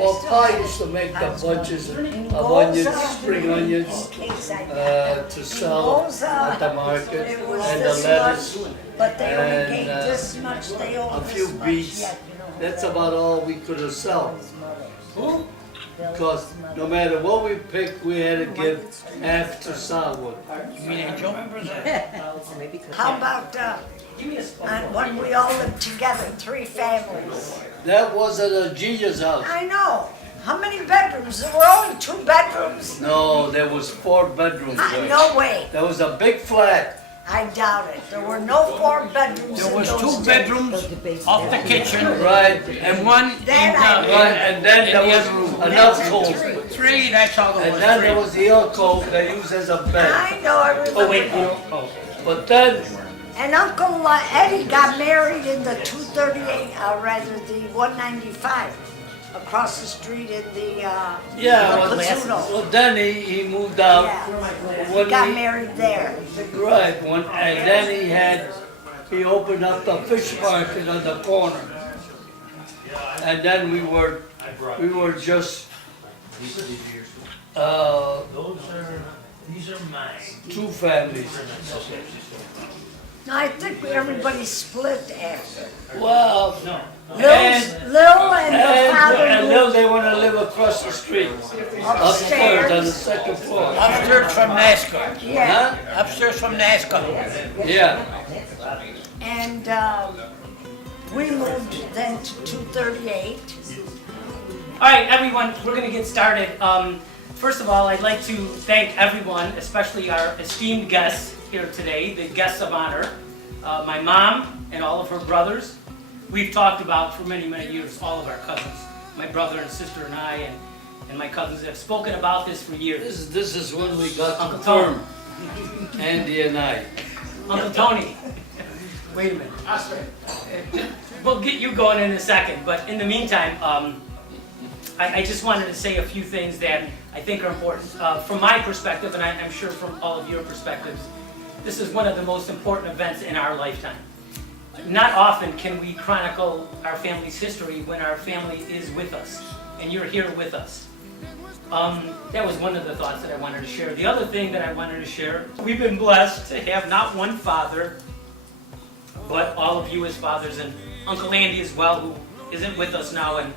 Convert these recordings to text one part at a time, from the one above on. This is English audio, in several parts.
Well, Pa used to make the bunches of onions, spring onions, to sell at the market, It was and the this lettuce, much, but they only and, gave this much, they owe a this few much beets. yet, That's about all we could have sold. Because no matter what we picked, we had to give half to Salwood. You mean Angel? How about, when we all lived together, 3 families? That wasn't a Gina's house. I know. How many bedrooms? There were only 2 bedrooms. No, there was 4 bedrooms there. No way. There was a big flat. I doubt it. There were no 4 bedrooms There in was those 2 days. bedrooms off the kitchen, Right, and one in Then I- right, and then there was an alcove. 3, that's all there And was, then there 3. was the alcove they used as a bed. I know, I remember. Oh, wait, that. But then, And Uncle Eddie got married in the 238, rather the 195, across the street in the, yeah, the well, Pizzuto. well, then he moved out. Yeah, When he got he- married there. Right, and then he opened up the fish market on the corner. And then we were just, These are mine. 2 families. No, I think everybody split after. Well, Lil and the father and Lil, moved they want to live across the street, upstairs on the 2nd floor. Upstairs from NASCAR. Yeah, Huh? Upstairs from NASCAR. Yeah. and we moved then to 238. All right, everyone, we're going to get started. First of all, I'd like to thank everyone, especially our esteemed guests here today, the guests of honor, my mom and all of her brothers. We've talked about for many, many years, all of our cousins, my brother and sister and I, and my cousins have spoken about this for years. This is when we got Uncle confirmed, Andy and I. Uncle Tony, wait a minute. We'll get you going in a second, but in the meantime, I just wanted to say a few things that I think are important. From my perspective, and I'm sure from all of your perspectives, this is one of the most important events in our lifetime. Not often can we chronicle our family's history when our family is with us, and you're here with us. That was one of the thoughts that I wanted to share. The other thing that I wanted to share, we've been blessed to have not one father, but all of you as fathers, and Uncle Andy as well, who isn't with us now. And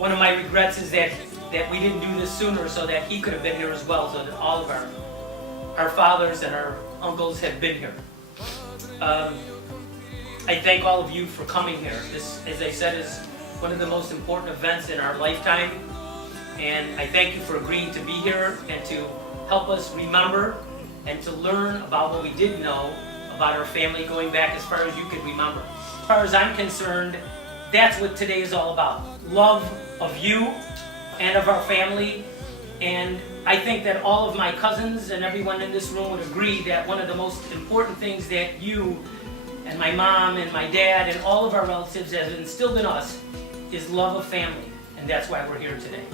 one of my regrets is that we didn't do this sooner so that he could have been here as well, so that all of our fathers and our uncles have been here. I thank all of you for coming here. This, as I said, is one of the most important events in our lifetime. And I thank you for agreeing to be here and to help us remember and to learn about what we did know about our family going back as far as you can remember. As far as I'm concerned, that's what today is all about. Love of you and of our family. And I think that all of my cousins and everyone in this room would agree that one of the most important things that you and my mom and my dad and all of our relatives have instilled in us is love of family. And that's why we're here today.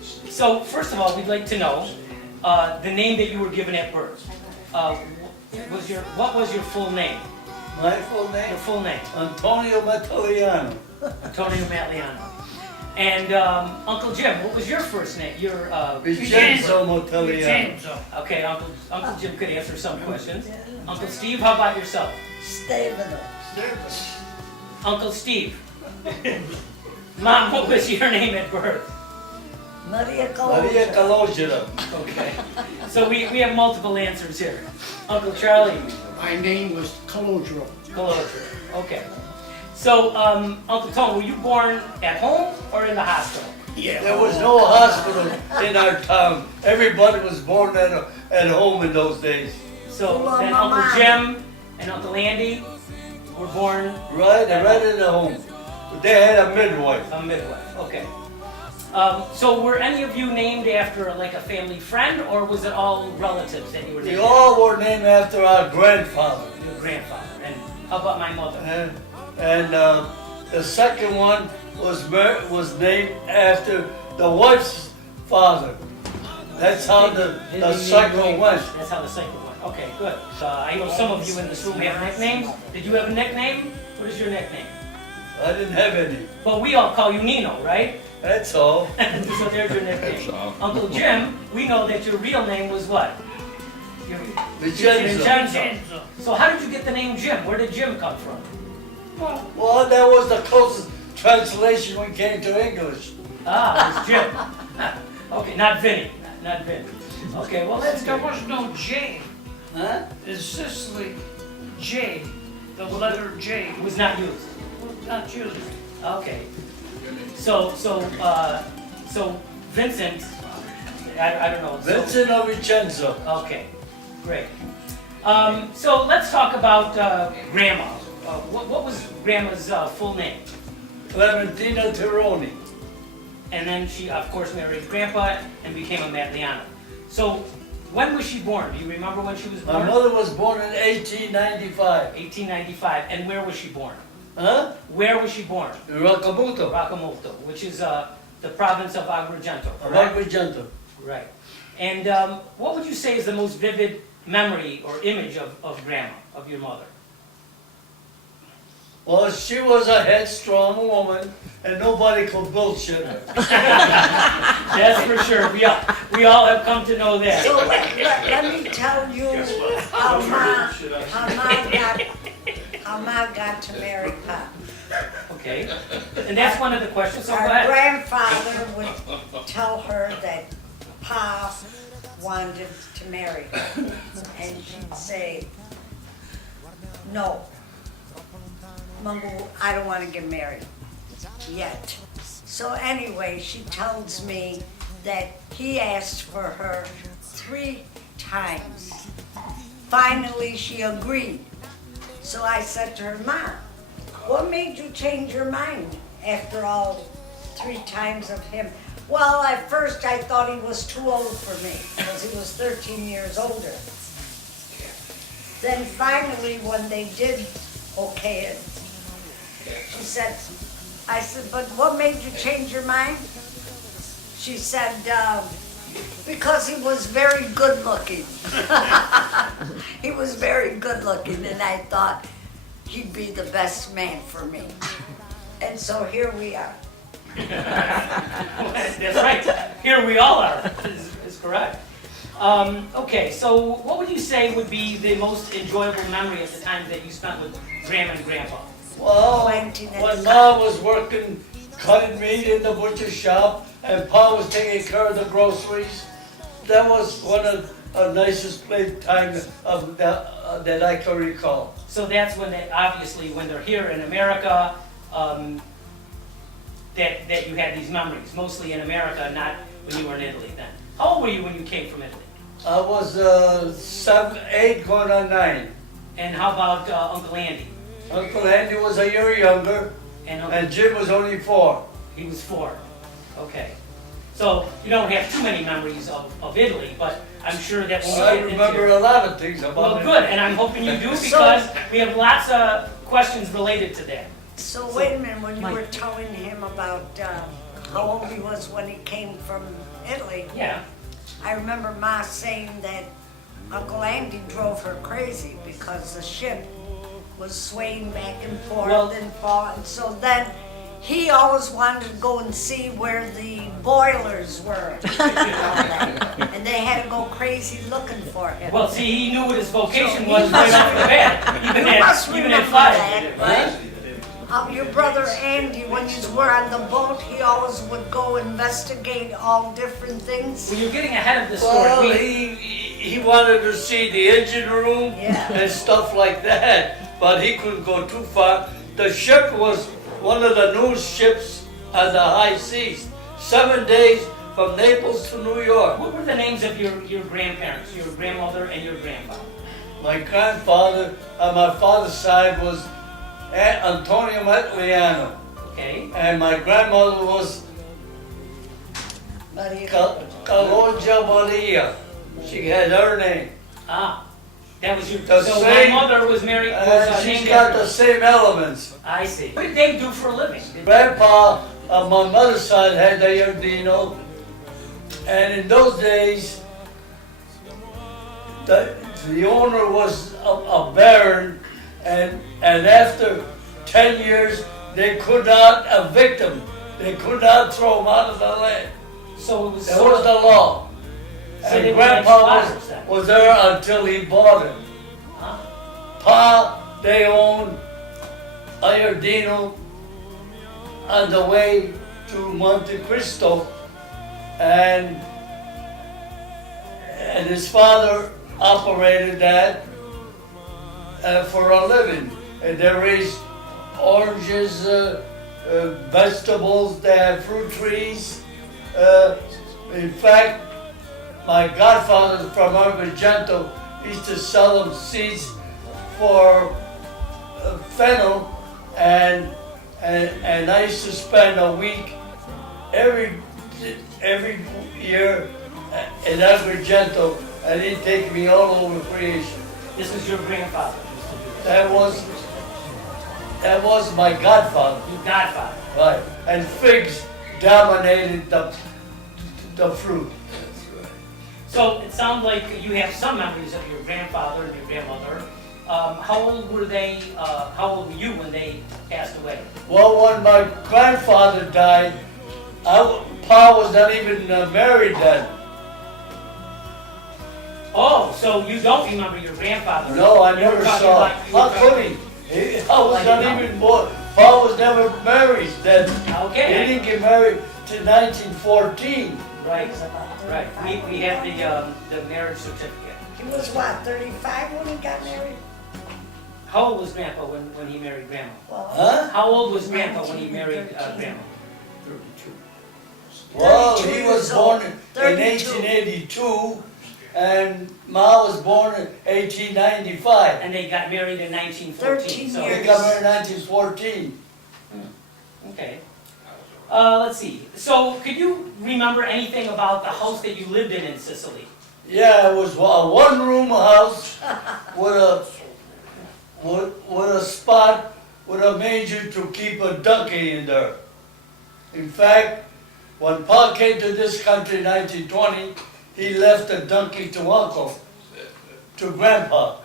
So first of all, we'd like to know the name that you were given at birth. What was your full name? My full name? Your full name? Antonio Matteliano. Antonio Matteliano. And Uncle Jim, what was your first name? Your Vincenzo Matteliano. okay, Uncle Jim could answer some questions. Uncle Steve, how about yourself? Steveno. Uncle Steve. Mom, what was your name at birth? Maria Maria Calogero. Calogero. Okay. So we have multiple answers here. Uncle Charlie. My name was Calogero. Calogero. Okay. So, Uncle Tom, were you born at home or in the hospital? Yeah. There was no hospital in our town. Everybody was born at home in those days. So Well, then Mama. Uncle Jim and Uncle Andy were born Right in the home. But they had a midwife. a midwife. Okay. So were any of you named after like a family friend, or was it all relatives that you were We named all were named after our grandfather. after? Your grandfather. And how about my mother? And the second one was named after the wife's father. That's how the cycle went. That's how the cycle went. Okay, good. I know some of you in this room have nicknames. Did you have a nickname? What is your nickname? I didn't have any. But we all call you Nino, right? That's all. So there's your nickname. That's all. Uncle Jim, we know that your real name was what? Your, Vincenzo. Vincenzo. So how did you get the name Jim? Where did Jim come from? Well, that was the closest translation when it came to English. Ah, it was Jim. Okay, not Vinny. Not Vinny. Okay, well that's There good. was no J. Huh? In Sicily, J, the letter J, It was not used. was not used. Okay. So Vincent, I don't know. So- Vincent or Vincenzo. Okay, great. So let's talk about Grandma. What was Grandma's full name? Clementina Tironi. And then she, of course, married Grandpa and became a Matteliano. So when was she born? Do you remember when she was My born? mother was born in 1895. 1895. And where was she born? Huh? Where was she born? In Roccamuto. Roccamuto, which is the province of Agrigento, correct? Agrigento. Right. And what would you say is the most vivid memory or image of Grandma, of your mother? Well, she was a headstrong woman, and nobody could bullshit her. That's for sure. We all have come to know that. So let me tell you how Ma got to marry Pop. Okay. And that's one of the questions, so go Our ahead. grandfather would tell her that Pa wanted to marry her. And she'd say, no, Mungo, I don't want to get married yet. So anyway, she tells me that he asked for her 3 times. Finally, she agreed. So I said to her, Ma, what made you change your mind after all 3 times of him? Well, at first I thought he was too old for me because he was 13 years older. Then finally, when they did okay it, she said, I said, but what made you change your mind? She said, because he was very good looking. He was very good looking, and I thought he'd be the best man for me. And so here we are. That's right. Here we all are, is correct. Okay, so what would you say would be the most enjoyable memory of the time that you spent with Grandma and Grandpa? Well, Planting and when Ma was working, cutting meat in the butcher shop, and Pa was taking care of the groceries, that was one of the nicest playtime of that I can recall. So that's when they, obviously, when they're here in America, that you had these memories, mostly in America, not when you were in Italy then. How old were you when you came from Italy? I was 7, 8, going on 9. And how about Uncle Andy? Uncle Andy was a year younger, And and Jim was only 4. he was 4. Okay. So you don't have too many memories of Italy, but I'm sure that when I we get remember into... a lot of things about Well, it. good, and I'm hoping you do because we have lots of questions related to that. So wait a minute, when you were telling him about how old he was when he came from Italy, Yeah. I remember Ma saying that Uncle Andy drove her crazy because the ship was swaying back and forth Well- and forth. And so then he always wanted to go and see where the boilers were. And they had to go crazy looking for him. Well, see, he knew what his vocation So was he right must- off the bat, even You must at remember 5. that, right? Your brother Andy, when you were on the boat, he always would go investigate all different things. Well, you're getting ahead of the story. Well, We- he wanted to see the engine room Yeah. and stuff like that, but he couldn't go too far. The ship was one of the new ships on the high seas, 7 days from Naples to New York. What were the names of your grandparents, your grandmother and your grandfather? My grandfather on my father's side was Antonio Matteliano, Okay. and my grandmother was Caloja Maria. She had her name. Ah, that was your. The So same- my mother was married. And she's named got after- the same elements. I see. What did they do for a living? Grandpa on my mother's side had the Yardino, and in those days, the owner was a baron, and after 10 years, they could not evict him. They could not throw him out of the land. So it was That sort was of, the law. so they And were like Grandpa squatters then. was there until he bought it. Huh? Pa, they owned Iordino on the way to Monte Cristo, and his father operated that for a living. And they raised oranges, vegetables, they had fruit trees. In fact, my godfather from Agrigento used to sell them seeds for fennel, and I used to spend a week every year in Agrigento, and he'd take me all over creation. This was your grandfather. That was my godfather, Your godfather. right? And figs dominated the fruit. So it sounds like you have some memories of your grandfather and your grandmother. How old were they? How old were you when they passed away? Well, when my grandfather died, Pa was not even married then. Oh, so you don't remember your grandfather? No, I You were never talking saw. about- you were How talking- could he? I was not even born. Pa was never married then. He Okay. didn't get married till 1914. Right, right. We have the marriage certificate. He was what, 35 when he got married? How old was Grandpa when he married Grandma? Well, Huh? How old was Grandpa when he married Grandma? Well, 32 he was years born old. in 32. 1882, and Ma was born in 1895. And they got married in 1914. 13 so- They years. got married in 1914. Okay. Let's see. So, could you remember anything about the house that you lived in Sicily? Yeah, it was a one-room house with a spot with a manger to keep a donkey in there. In fact, when Pa came to this country in 1920, he left the donkey to Uncle, to Grandpa.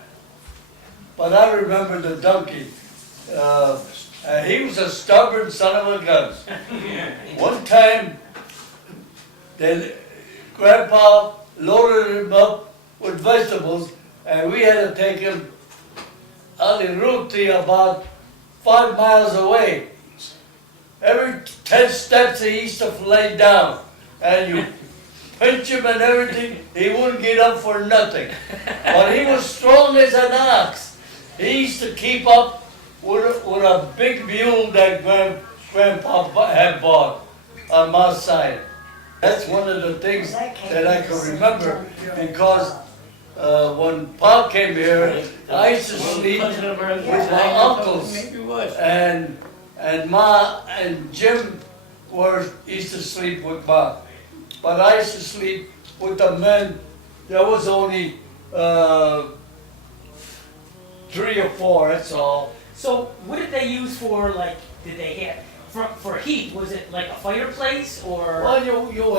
But I remember the donkey. And he was a stubborn son of a gun. One time, Grandpa loaded him up with vegetables, and we had to take him on the route to about 5 miles away. Every 10 steps he used to lay down, and you pinch him and everything, he wouldn't get up for nothing. But he was strong as an ox. He used to keep up with a big mule that Grandpa had bought on my side. That's one of the things that I can remember, because when Pa came here, I used to sleep with my uncles, Maybe it was. and Ma and Jim used to sleep with Ma. But I used to sleep with the men. There was only 3 or 4, that's all. So, what did they use for, like, did they have, for heat? Was it like a fireplace or? Well, you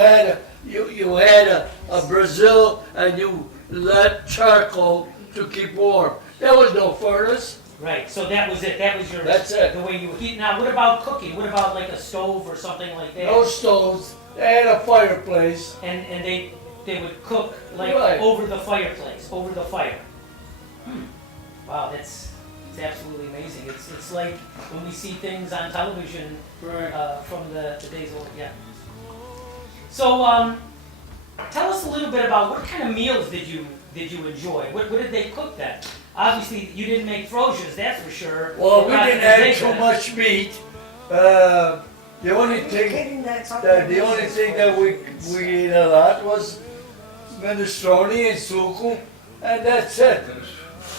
had a Brazil, and you let charcoal to keep warm. There was no furnace. Right, so that was it. That was your. That's it. The way you heat. Now, what about cooking? What about like a stove or something like that? No stoves. They had a fireplace. And they would cook like Right. over the fireplace, over the fire. Wow, it's absolutely amazing. It's like when we see things on television from the days old. Yeah. So tell us a little bit about what kind of meals did you enjoy? What did they cook then? Obviously, you didn't make froziers, that's for sure. Well, we Probably didn't have they too could. much meat. The only thing kidding, that's up that we ate a lot was minestrone and suku, and that's it.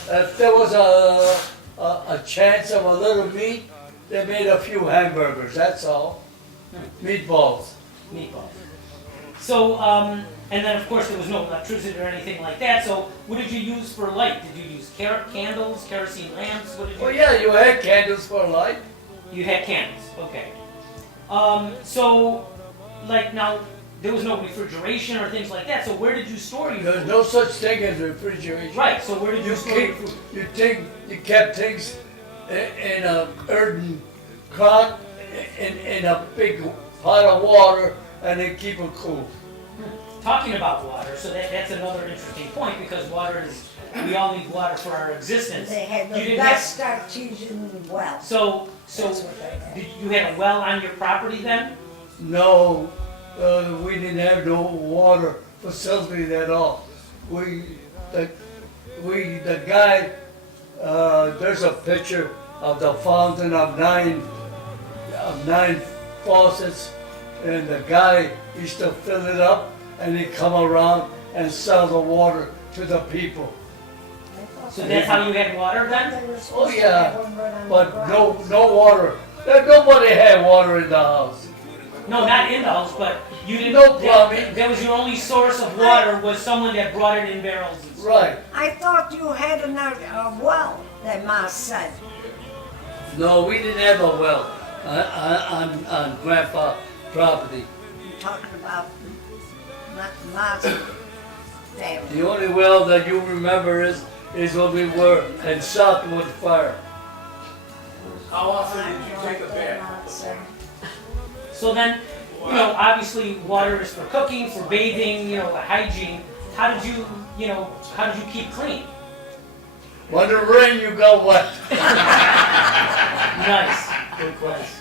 If there was a chance of a little meat, they made a few hamburgers, that's all. Meatballs. Meatballs. So, and then of course there was no electricity or anything like that, so what did you use for light? Did you use candles, kerosene lamps? What did you Well, yeah, you had candles for light. You had candles, okay. So, like now, there was no refrigeration or things like that, so where did you store your There's food? no such thing as refrigeration. Right, so where did you store your food? You kept things in a earthen crock in a big pot of water and they keep it cool. Talking about water, so that's another interesting point, because water is, we all need water for our existence. They had You the didn't have- best artesian well. So, That's what they had. did you had a well on your property then? No, we didn't have no water facility at all. The guy, there's a picture of the fountain of nine faucets, and the guy used to fill it up, and he'd come around and sell the water to the people. So that's how you had water then? They were Oh supposed to yeah, have one right on the but ground. no water. Nobody had water in the house. No, not in the house, but you didn't. No plumbing. That was your only source of water, was someone that brought it in barrels and stuff. Right. I thought you had a well, that Ma said. No, we didn't have a well on Grandpa's property. You're talking about Ma's family. The only well that you remember is when we were in Southwood Fire. How often did you take a bath? Ma said. So then, you know, obviously water is for cooking, for bathing, you know, hygiene. How did you keep clean? When it rained, you got wet. Nice. Good place.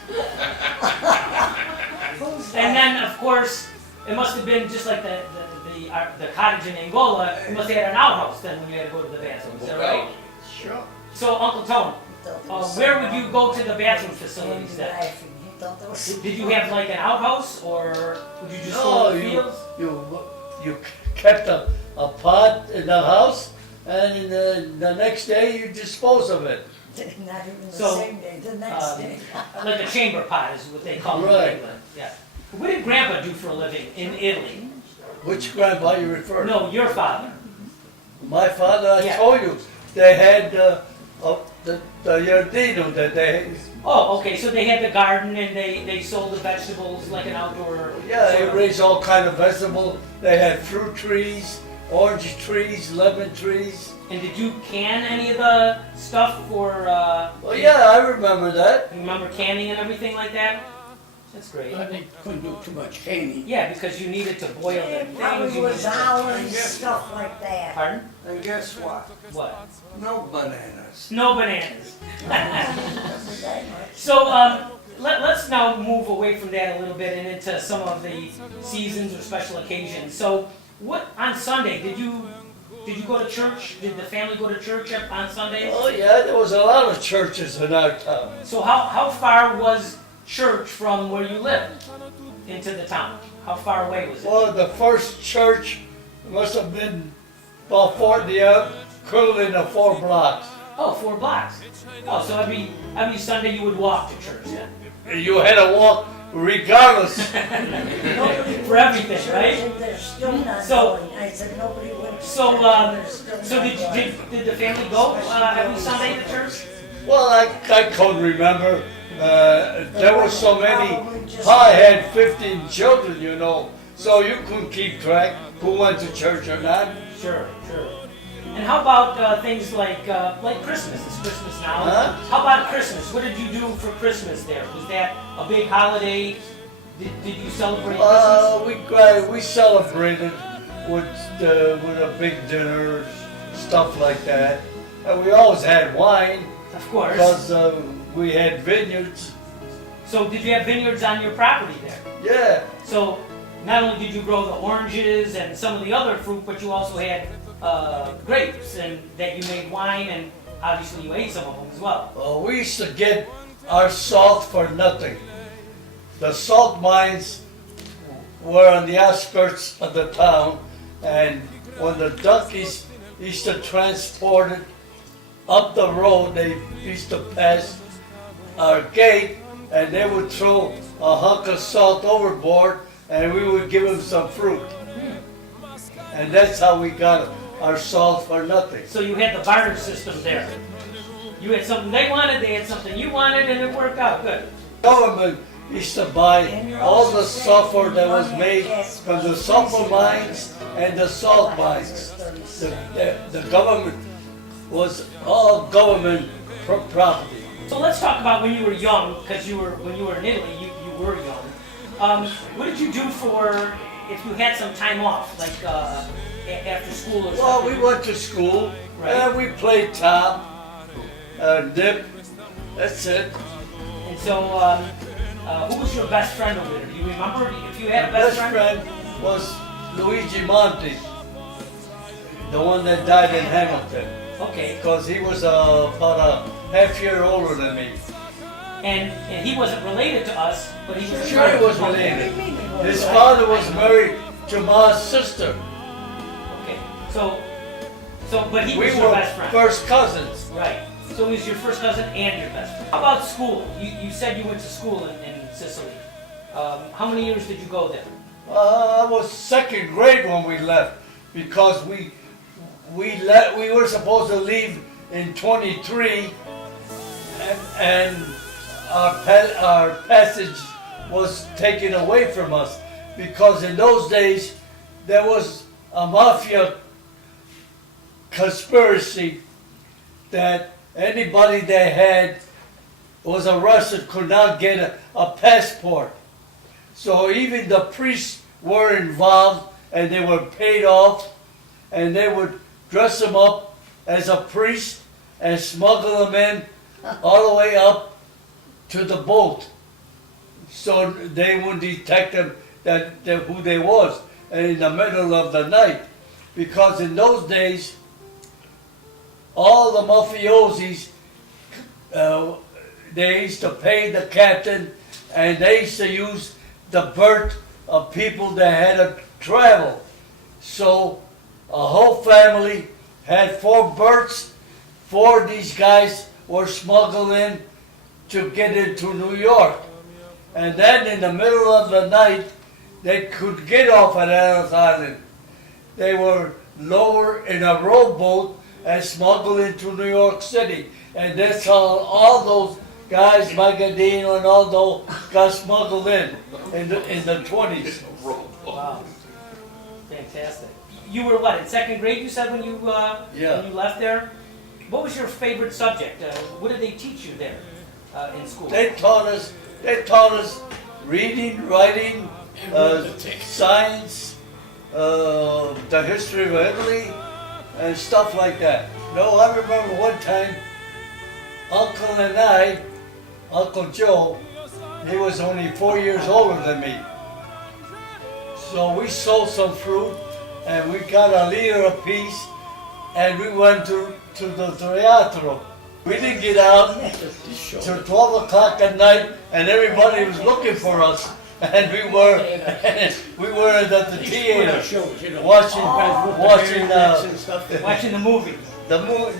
And then, of course, it must have been just like the cottage in Angola. You must have had an outhouse then when you had to go to the bathroom. Is that right? Sure. So, Uncle Tone, where would you go to the bathroom facilities then? Laughing. He thought that was. Did you have like an outhouse, or would you just No, go to the fields? you kept a pot in the house, and the next day you dispose of it. Not even the So, same day, the next day. Like a chamber pot is what they call it in Right. England. Yeah. What did Grandpa do for a living in Italy? Which grandpa you refer to? No, your father. My father, I Yeah. told you, they had the giardino that they. Oh, okay, so they had the garden and they sold the vegetables like an outdoor. Yeah, they sort of- raised all kind of vegetables. They had fruit trees, orange trees, lemon trees. And did you can any of the stuff for, Well, yeah, I remember that. you remember canning and everything like that? That's great. But they couldn't do too much canning. Yeah, because you needed to boil the It things. probably you was needed to- olives, stuff like that. Pardon? And guess what? What? No bananas. No bananas. Wasn't that much. So let's now move away from that a little bit and into some of the seasons or special occasions. So what on Sunday did you go to church? Did the family go to church on Sundays? Oh, yeah, there was a lot of churches in our town. So how far was church from where you lived into the town? How far away was it? Well, the first church must have been about 40 up, equivalent to 4 blocks. Oh, 4 blocks. Oh, so every Sunday you would walk to church then? You had to walk regardless. Nobody For went everything, to church, right? and they're still not So- going. I said, nobody went to So church, and they're still so not did going. the family go every Sunday to church? Well, I couldn't remember. There were so many. I had 15 children, you know, so you couldn't keep track who went to church or not. Sure. And how about things like Christmas? It's Christmas now. Huh? How about Christmas? What did you do for Christmas there? Was that a big holiday? Did you celebrate Christmas? We celebrated with a big dinner, stuff like that. And we always had wine Of course. because we had vineyards. So did you have vineyards on your property there? Yeah. So not only did you grow the oranges and some of the other fruit, but you also had grapes and that you made wine, and obviously you ate some of them as well. Well, we used to get our salt for nothing. The salt mines were on the outskirts of the town, and when the donkeys used to transport it up the road, they used to pass our gate, and they would throw a hunk of salt overboard, and we would give them some fruit. And that's how we got our salt for nothing. So you had the barter system there. You had something they wanted, they had something you wanted, and it worked out good. Government used to buy all the sulfur that was made from the sulfur mines and the salt mines. The government was all government property. So let's talk about when you were young, because when you were in Italy, you were young. What did you do for if you had some time off, like after school or Well, something? we went to school, Right. and we played top, dip, that's it. And so, who was your best friend over there? Do you remember if you had a My best best friend? friend was Luigi Monti, the one that died in Hamilton, Okay. because he was about a half year older than me. And he wasn't related to us, but he was Sure he was related. His father was married to my sister. Okay. So, but he We was your were best friend. first cousins. Right. So he was your first cousin and your best friend. How about school? You said you went to school in Sicily. How many years did you go there? I was second grade when we left, because we were supposed to leave in 23, and our passage was taken away from us, because in those days there was a mafia conspiracy that anybody that was arrested could not get a passport. So even the priests were involved, and they were paid off, and they would dress them up as a priest and smuggle them in all the way up to the boat, so they would detect them that who they was, and in the middle of the night, because in those days all the mafiosis, they used to pay the captain, and they used to use the berth of people that had to travel. So a whole family had 4 berths. 4 of these guys were smuggled in to get into New York. And then in the middle of the night, they could get off at Ellis Island. They were lowered in a rowboat and smuggled into New York City. And that's how all those guys, Magadino and all those, got smuggled in the 20s. Wow. Fantastic. You were what, in second grade you said when you Yeah. when you left there? What was your favorite subject? What did they teach you there in school? They taught us reading, writing, science, the history of Italy, and stuff like that. No, I remember one time, Uncle and I, Uncle Joe, he was only 4 years older than me. So we sold some fruit, and we got a liter apiece, and we went to the teatro. We didn't get out till 12 o'clock at night, and everybody was looking for us. And we were at the theater watching Watching the movie.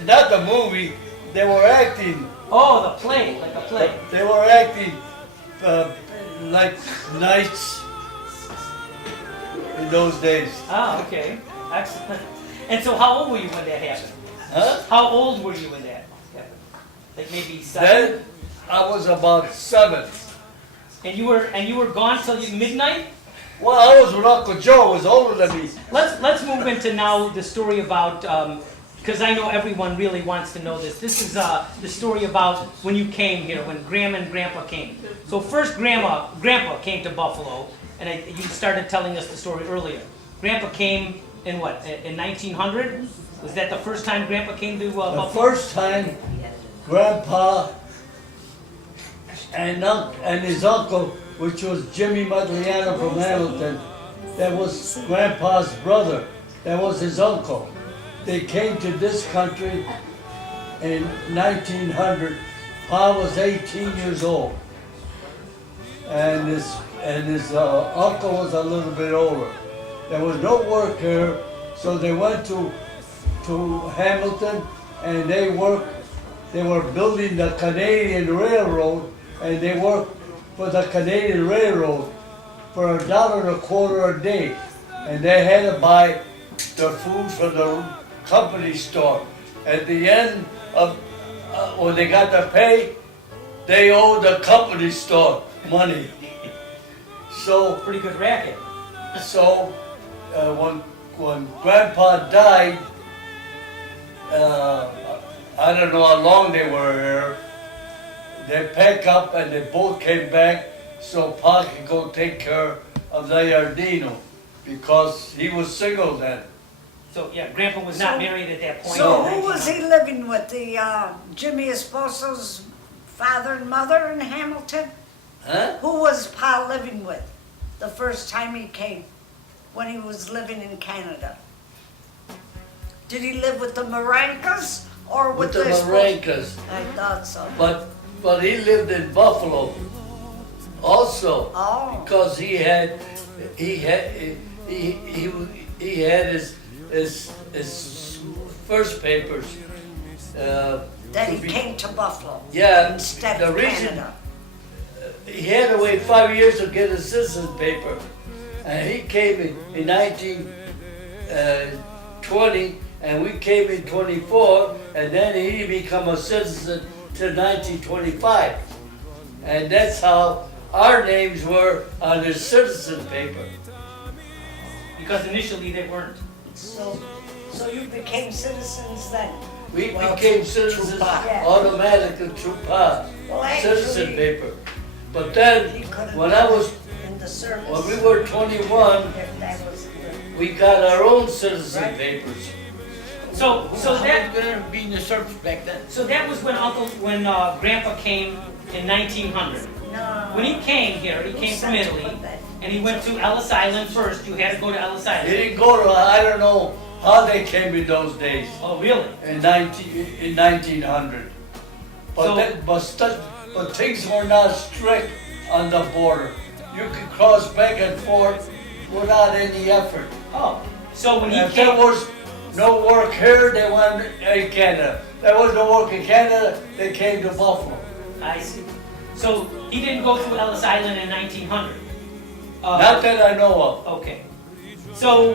not the movie. They were acting. Oh, the play, like a play. They were acting like knights in those days. Ah, okay. Excellent. And so how old were you when that happened? Huh? How old were you when that happened? Like maybe 7? Then I was about 7. And you were gone till midnight? Well, I was with Uncle Joe, was older than me. Let's move into now the story about because I know everyone really wants to know this. This is the story about when you came here, when Grandma and Grandpa came. So first Grandpa came to Buffalo, and you started telling us the story earlier. Grandpa came in what, in 1900? Was that the first time Grandpa came to The Buffalo? first time, Grandpa and his uncle, which was Jimmy Matteliano from Hamilton, that was Grandpa's brother, that was his uncle. They came to this country in 1900. Pa was 18 years old, and his uncle was a little bit older. There was no work here, so they went to Hamilton, and they were building the Canadian Railroad, and they worked for the Canadian Railroad for $1.25 a day, and they had to buy their food from the company store. At the end of when they got their pay, they owed the company store money. So Pretty good racket. when Grandpa died, I don't know how long they were here, they pack up and they both came back so Pa could go take care of Leonardino because he was single then. So, yeah, Grandpa was not So- married at that point. So in who was he 1900. living with? The Jimmy Esposo's father and mother in Hamilton? Huh? Who was Pa living with the first time he came, when he was living in Canada? Did he live with the Marancas or with, With the Espos- Marancas. I thought so. But he lived in Buffalo also Oh, because he had his first papers. that to he be- came to Buffalo Yeah, instead the of reason Canada. he had to wait 5 years to get his citizen paper, and he came in 1920, and we came in 24, and then he didn't become a citizen till 1925, and that's how our names were on his citizen paper. Because initially they weren't. So you became citizens then? We Well, became through citizens Pa. Yeah. automatically through Pa, Well, citizen actually, paper. But then, he could have when I done was, it in the service. when we were 21, If that was the, we got our own citizen Right. papers. So How that, was gonna be in the service back then? so that was when Grandpa came in 1900. no. When he came here, he came from Italy, and he went to Ellis Island first. You had to go to Ellis They Island. didn't go to, I don't know how they came in those days, Oh, really? in 1900. So- But things were not strict on the border. You could cross back and forth without any effort. Oh, so when he If there came, was no work here, they went in Canada. There was no work in Canada, they came to Buffalo. I see. So he didn't go through Ellis Island in 1900. Not that I know of. Okay. So,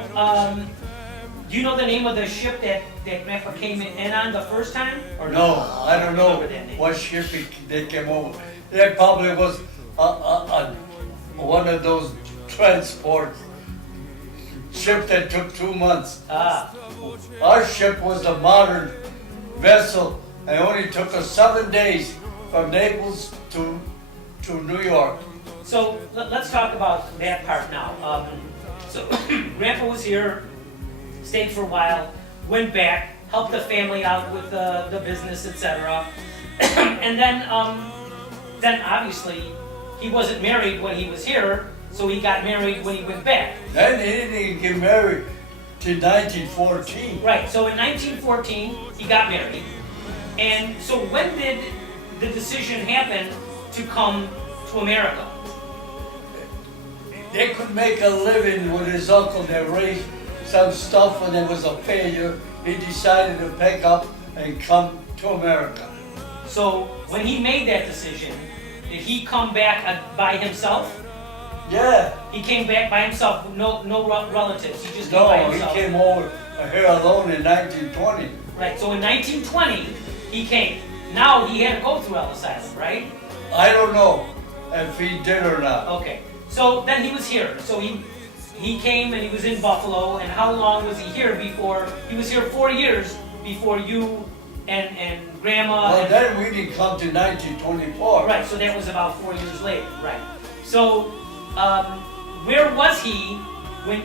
do you know the name of the ship that Grandpa came in on the first time? Or No, I don't know Remember that name. what ship they came over. That probably was one of those transport ship that took 2 months. Ah, Our ship was a modern vessel and only took us 7 days from Naples to New York. so let's talk about that part now. So Grandpa was here, stayed for a while, went back, helped the family out with the business, etc. And then obviously he wasn't married when he was here, so he got married when he went back. Then he didn't even get married till 1914. Right, so in 1914, he got married. And so when did the decision happen to come to America? They could make a living with his uncle. They raised some stuff and it was a failure. He decided to pack up and come to America. So when he made that decision, did he come back by himself? Yeah, He came back by himself, no relatives, he just came by no, he himself. came over here alone in 1920. Right, so in 1920, he came. Now he had to go through Ellis Island, right? I don't know if he did or not. Okay, so then he was here. So he came and he was in Buffalo, and how long was he here before? He was here 4 years before you and Grandma. Well, and, then we didn't come to 1924. right, so that was about 4 years later, right? So where was he when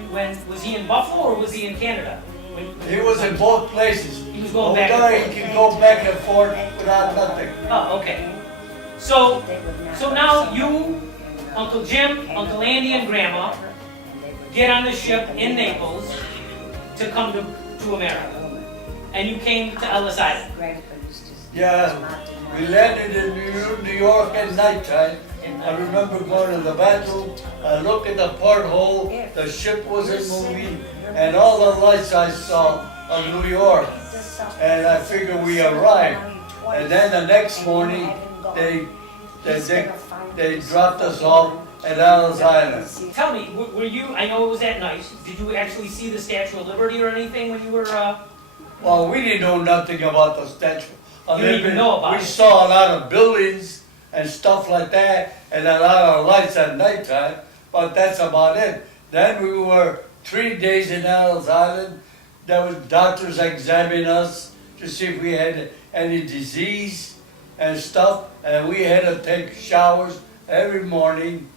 was he in Buffalo or was he in Canada? He was in both places. He was going Over back and there, forth. he could go back and forth without nothing. Oh, okay. So now you, Uncle Jim, Uncle Andy, and Grandma get on the ship in Naples to come to America. And you came to Ellis Island. Yeah, we landed in New York at nighttime. I remember going to the bathroom, I looked at the porthole, the ship wasn't moving, and all the lights I saw of New York. And I figured we arrived. And then the next morning, they dropped us off at Ellis Island. Tell me, were you, I know it was at night, did you actually see the Statue of Liberty or anything when you were, Well, we didn't know nothing about the statue. You didn't even know about We it. saw a lot of buildings and stuff like that, and a lot of lights at nighttime, but that's about it. Then we were 3 days in Ellis Island. There was doctors examining us to see if we had any disease, and stuff, and we had to take showers every morning,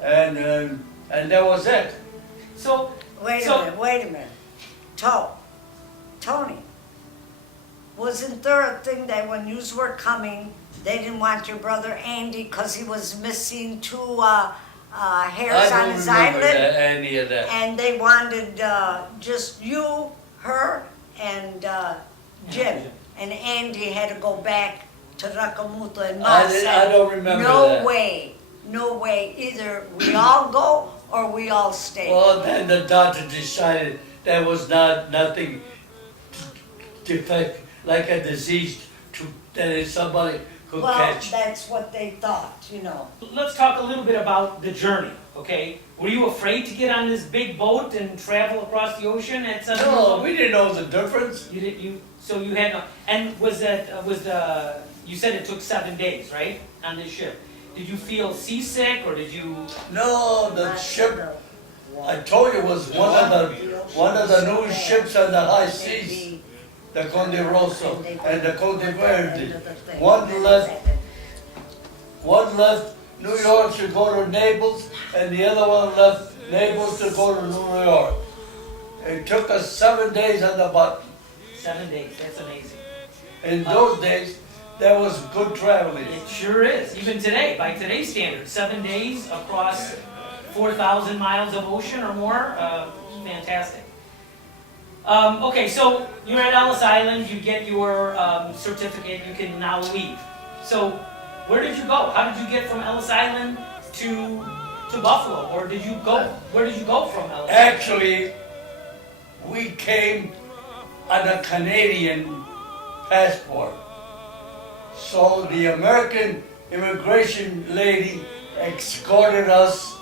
and that was it. So, Wait So- a minute. Tony, wasn't there a thing that when yous were coming, they didn't want your brother Andy because he was missing two hairs I on don't his remember eyelid? any of that. And they wanted just you, her, and Jim. And Andy had to go back to Rakamuto and Ma I said, don't remember no that. way, either we all go or we all stay. Well, then the doctor decided that was nothing defect, like a disease that somebody could Well, catch. that's what they thought, you know. let's talk a little bit about the journey, okay? Were you afraid to get on this big boat and travel across the ocean at some No, we didn't know the difference. so you had no, and you said it took 7 days, right, on this ship? Did you feel seasick, or did you, No, the ship, I told you, was one of the new ships on the high seas, the Conde Rosso and the Conde Verde. One left New York to go to Naples, and the other one left Naples to go to New York. It took us 7 days on the boat. 7 days? That's amazing. In those days, that was good traveling. It sure is, even today, by today's standards, 7 days across 4,000 miles of ocean or more, fantastic. Okay, so you're at Ellis Island, you get your certificate, you can now leave. So where did you go? How did you get from Ellis Island to Buffalo? Or did you go, where did you go from Ellis Island? Actually, we came on a Canadian passport. So the American immigration lady escorted us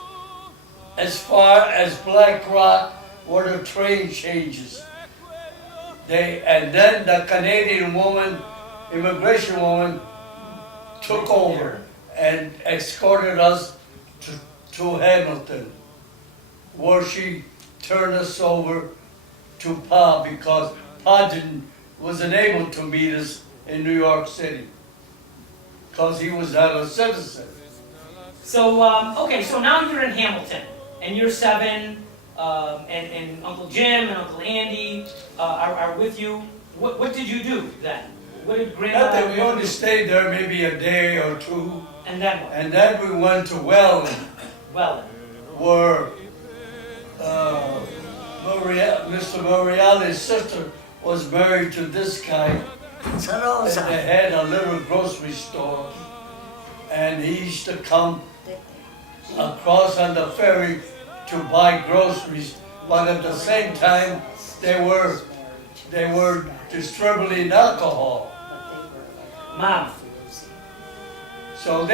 as far as Black Rock, where the train changes. And then the Canadian woman, immigration woman, took over and escorted us to Hamilton, where she turned us over to Pa, because Pa wasn't able to meet us in New York City, because he was not a citizen. So, okay, so now you're in Hamilton, and you're 7, and Uncle Jim and Uncle Andy are with you. What did you do then? What did Grandma... Nothing, we only stayed there maybe a day or two, And then what? and then we went to Welland, Well, where Mr. Moriali's sister was married to this guy, and Sarosa. they had a little grocery store, and he used to come across on the ferry to buy groceries, but at the same time, they were distributing alcohol. Mom, So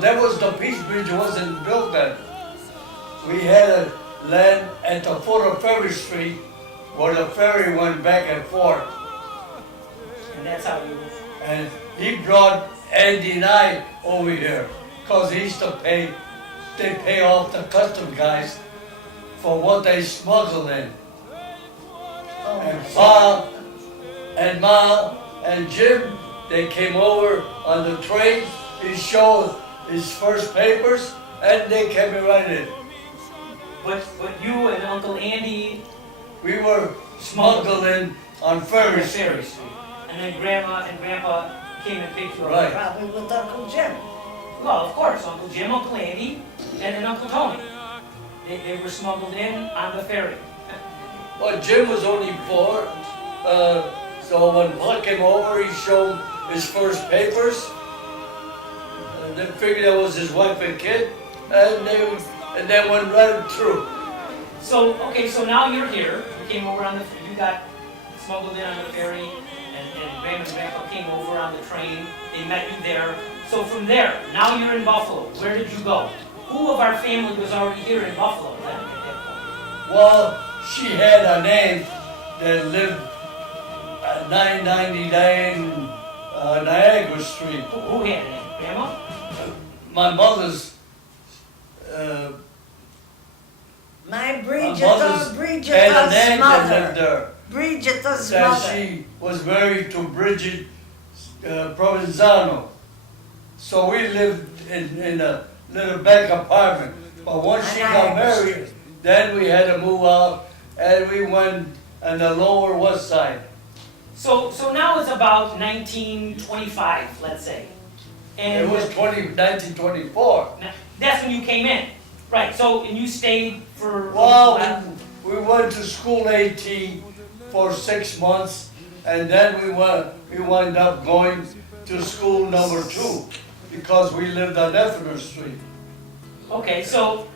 that was the Peace Bridge wasn't built then. We had a land at the foot of Ferry Street where the ferry went back and forth. and that's how you... And he brought Andy and I over here, because he used to they pay off the custom guys for what they smuggled in. And Pa and Ma and Jim, they came over on the train. He showed his first papers, and they came right in. But you and Uncle Andy We were smuggling on Ferry on Ferry Street. Street. And then Grandma and Grandpa came and picked you up. Right. Probably with Uncle Jim. Well, of course, Uncle Jim, Uncle Andy, and then Uncle Tony. They were smuggled in on the ferry. Well, Jim was only 4, so when Pa came over, he showed his first papers, and then figured that was his wife and kid, and then went right through. So, okay, so now you're here. You came over on you got smuggled in on the ferry, and Grandma and Grandpa came over on the train. They met you there. So from there, now you're in Buffalo. Where did you go? Who of our family was already here in Buffalo then at that point? Well, she had a name that lived at 999 Niagara Street. Who had it? Grandma? My mother's, My my Bridget's mother's had an aunt that lived mother. there. Bridget's that mother. she was married to Bridget Provenzano. So we lived in a little back apartment. But once she And I got married, understood. then we had to move out and we went on the lower west side. So now it's about 1925, let's say. And It was 1924. that's when you came in. Right, so, and you stayed for... Well, we went to school 18 for 6 months, and then we wound up going to school number 2 because we lived on Effner Street. Okay, so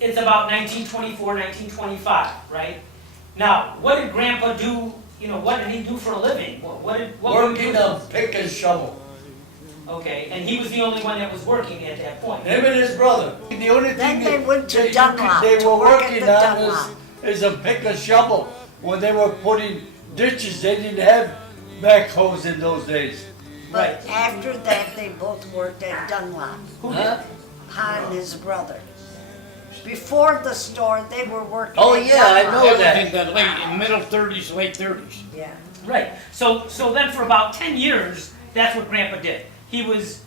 it's about 1924, 1925, right? Now, what did Grandpa do, what did he do for a living? What would he Working do? on pick and shovel. Okay, and he was the only one that was working at that point. Him and his brother. The only Then thing they went to they Dunlop they to were work at working the on Dunlop. is a pick and shovel. When they were putting ditches, they didn't have backhoes in those days. But after that, they both worked at Dunlop. Who Huh? did? Pa and his brother. Before the store, they were working Oh, at yeah, I Dunlop. know That that. was in the middle 30s, late 30s. Yeah. Right, so then for about 10 years, that's what Grandpa did. He was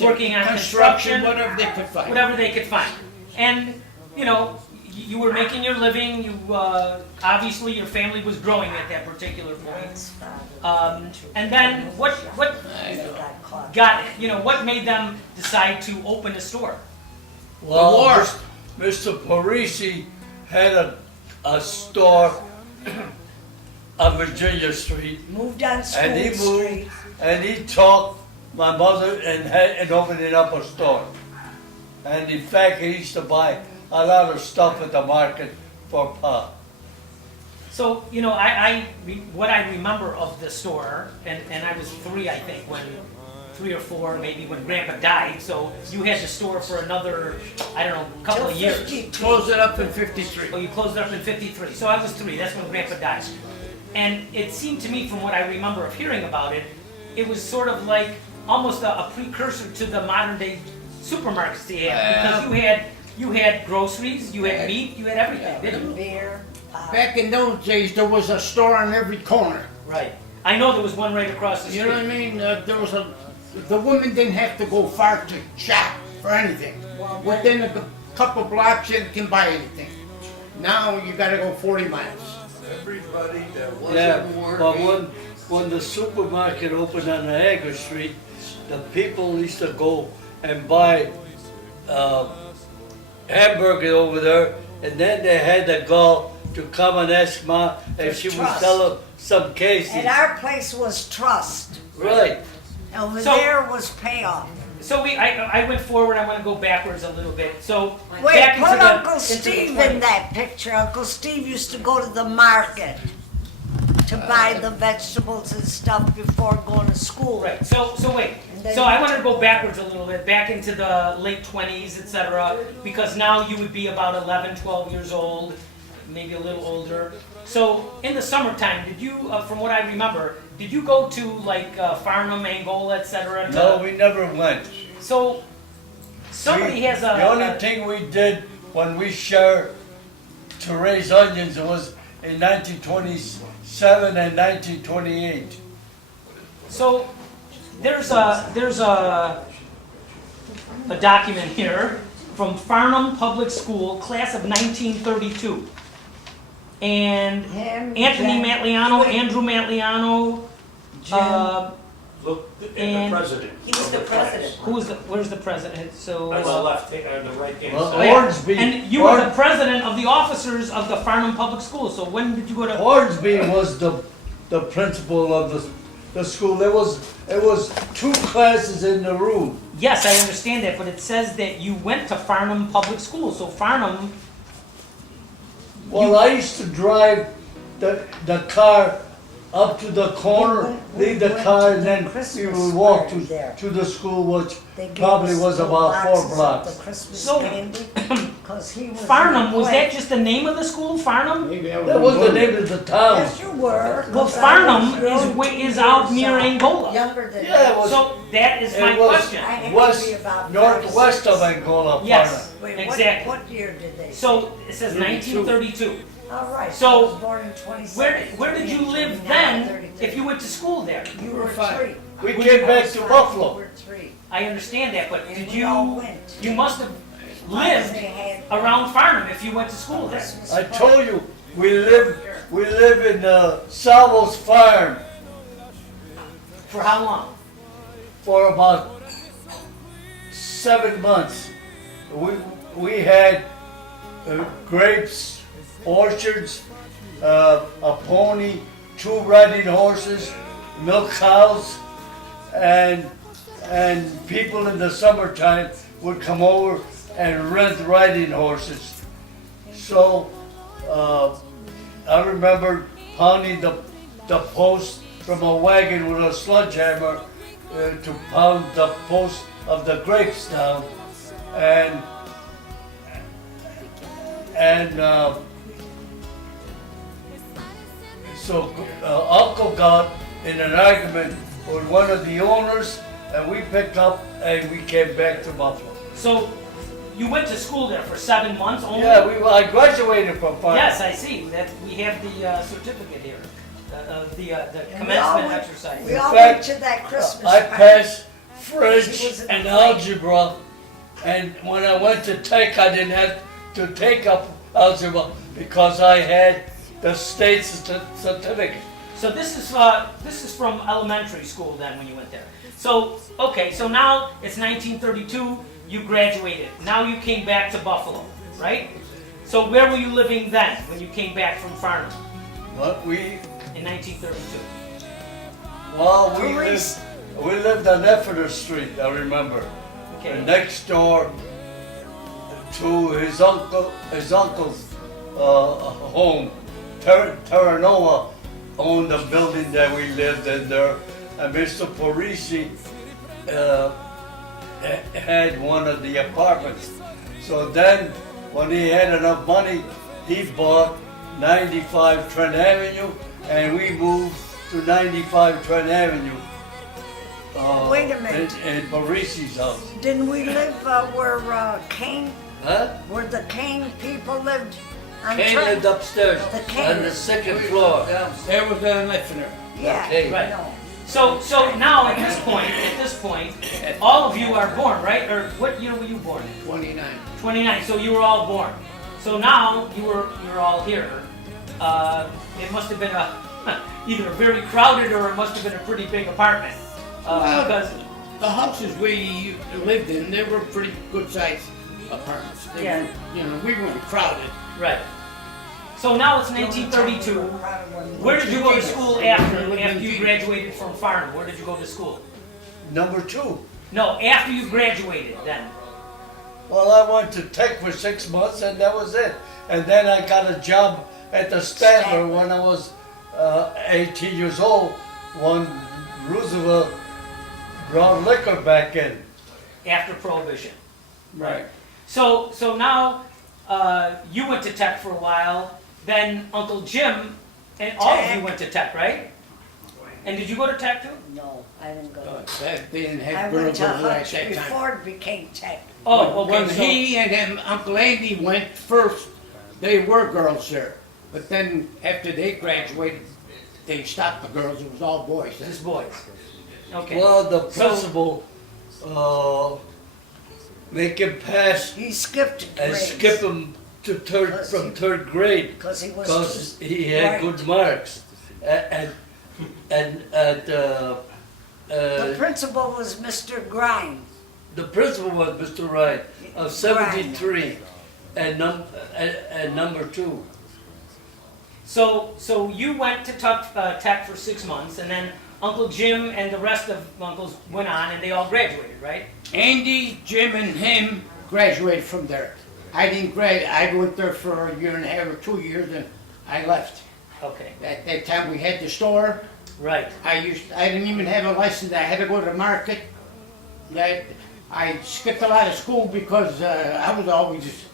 working on construction, whatever they could find. whatever they could find. And, you were making your living, obviously your family was growing at that particular point. And then what They got caught. what made them decide to open a store? Well, war. Mr. Parisi had a store on Virginia Street, Moved on and he School moved, Street. and he taught my mother and opening up a store. And in fact, he used to buy a lot of stuff at the market for Pa. So, what I remember of the store, and I was 3, I think, 3 or 4, maybe when Grandpa died, so you had the store for another, I don't know, couple of Till years. 52. Closed it up in 53. Oh, you closed it up in 53, so I was 3, that's when Grandpa died. And it seemed to me, from what I remember of hearing about it, it was sort of like almost a precursor to the modern day supermarkets they have, because you had groceries, you had meat, you had everything, didn't you? Beer. Back in those days, there was a store on every corner. Right. I know there was one right across the street. You know what I mean? The women didn't have to go far to shop for anything. Within a couple blocks, you can buy anything. Now you gotta go 40 miles. Everybody that Yeah, wasn't but working. when the supermarket opened on Niagara Street, the people used to go and buy hamburger over there, and then they had the gall to come and ask Ma if she would Trust. sell them some cases. And our place was Trust. Right. Over So- there was Payoff. So I went forward, I want to go backwards a little bit. So Wait, back put into Uncle into the Steve 20s. in that picture. Uncle Steve used to go to the market to buy the vegetables and stuff before going to school. Right, so wait, And then- so I wanted to go backwards a little bit, back into the late 20s, etc., because now you would be about 11, 12 years old, maybe a little older. So in the summertime, did you, from what I remember, did you go to like Farnham, Angola, etc.? No, we never went. So somebody has a... The only thing we did when we shared to raise onions was in 1927 and 1928. So there's a document here from Farnham Public School, class of 1932. And Anthony Matteliano, Andrew Matteliano, Look at and- the president. He was the president. where's the president? So, On the left, on the right hand Well, oh, side. yeah. Hornsby. And you were the president of the officers of the Farnham Public School. So when did you go to? Hornsby was the principal of the school. It was 2 classes in the room. Yes, I understand that, but it says that you went to Farnham Public School. So Farnham, Well, I used to drive the car up to the corner, We leave the went car, to and the then we Christmas would walk party there. to the school, which They gave probably us was little about 4 boxes of blocks. the Christmas So- candy, 'cause he was in Farnham, the was play. that just the name of the school, Farnham? Maybe That was the name of the town. Yes, you were. Well, 'cause I Farnham was really is out near Angola. Younger than Yeah, it that. was So that is It my was- question. I had to west, be about northwest 5 or of 6. Angola, Farnham. Yes, Wait, exactly. what year did they? So it says 1932. All right, So, I was born in 27. Where did you live then if you went to school there? You were five. 3. We came back to You Buffalo. were 3. I understand that, but And did we all you, went. you must have lived They had around Farnham if you went to school there. Christmas I party. told you, we live in Salvo's farm For how long? for about 7 months. We had grapes, orchards, a pony, 2 riding horses, milk cows, and people in the summertime would come over and rent riding horses. So I remember pounding the post from a wagon with a sledgehammer to pound the post of the grapes down, and so Uncle got in an argument with one of the owners, and we picked up and we came back to Buffalo. So, you went to school there for 7 months only? Yeah, I graduated from farm. Yes, I see, that we have the certificate here, of the And we all commencement went- exercise. We all fact, went to that Christmas I party. passed She French was in and the play. algebra, and when I went to tech, I didn't have to take up algebra because I had the state certificate. So this is from elementary school then when you went there. So, okay, so now it's 1932, you graduated. Now you came back to Buffalo, right? So where were you living then when you came back from Farnham But in 1932? Police. we lived on Effeter Street, I remember. Okay. And next door to his uncle's home, Terranova owned the building that we lived in there, and Mr. Parisi had one of the apartments. So then, when he had enough money, he bought 95 Trent Avenue, and we moved to 95 Trent Avenue. Wait a minute. In Parisi's house. Didn't we live where Kane, Huh? where the Kane people lived? On Kane Trent? lived upstairs The Kane. on the second floor. There was a listener. Yeah, Okay. Right. no. So now at this point, all of you are born, right? Or what year were you born? 29. 29. So you were all born. So now you're all here. It must have been either very crowded or it must have been a pretty big apartment. Because The houses we lived in, they were pretty good sized apartments. They Yeah. were, we weren't crowded. right. So now it's 1932. Where did you go to school after you graduated from Farnham? Where did you go to school? Number 2. No, after you graduated then. Well, I went to Tech for 6 months and that was it. And then I got a job at the Statler when I was 18 years old, when Roosevelt brought liquor back in. After Prohibition. Right. So now you went to Tech for a while. Then Uncle Jim and all of you Tech. went to Tech, right? And did you go to Tech too? No, I didn't go. They didn't I have went girls to over at Hutch that time. before it became Tech. Oh, okay. When So, he and him, Uncle Andy went first, they were girls there. But then after they graduated, they stopped the girls, it was all boys. just boys. Okay. Well, the principal make him pass He skipped and grades. skip him to from third grade Because he was because too he had bright. good marks. The principal was Mr. Grimes. The principal was Mr. Wright of 73 and number 2. So you went to Tech for 6 months, and then Uncle Jim and the rest of uncles went on, and they all graduated, right? Andy, Jim, and him graduated from there. I didn't graduate, I went there for a year and a half or 2 years and I left. Okay. At that time we had the store, Right. I didn't even have a license, I had to go to the market. I skipped a lot of school because I was always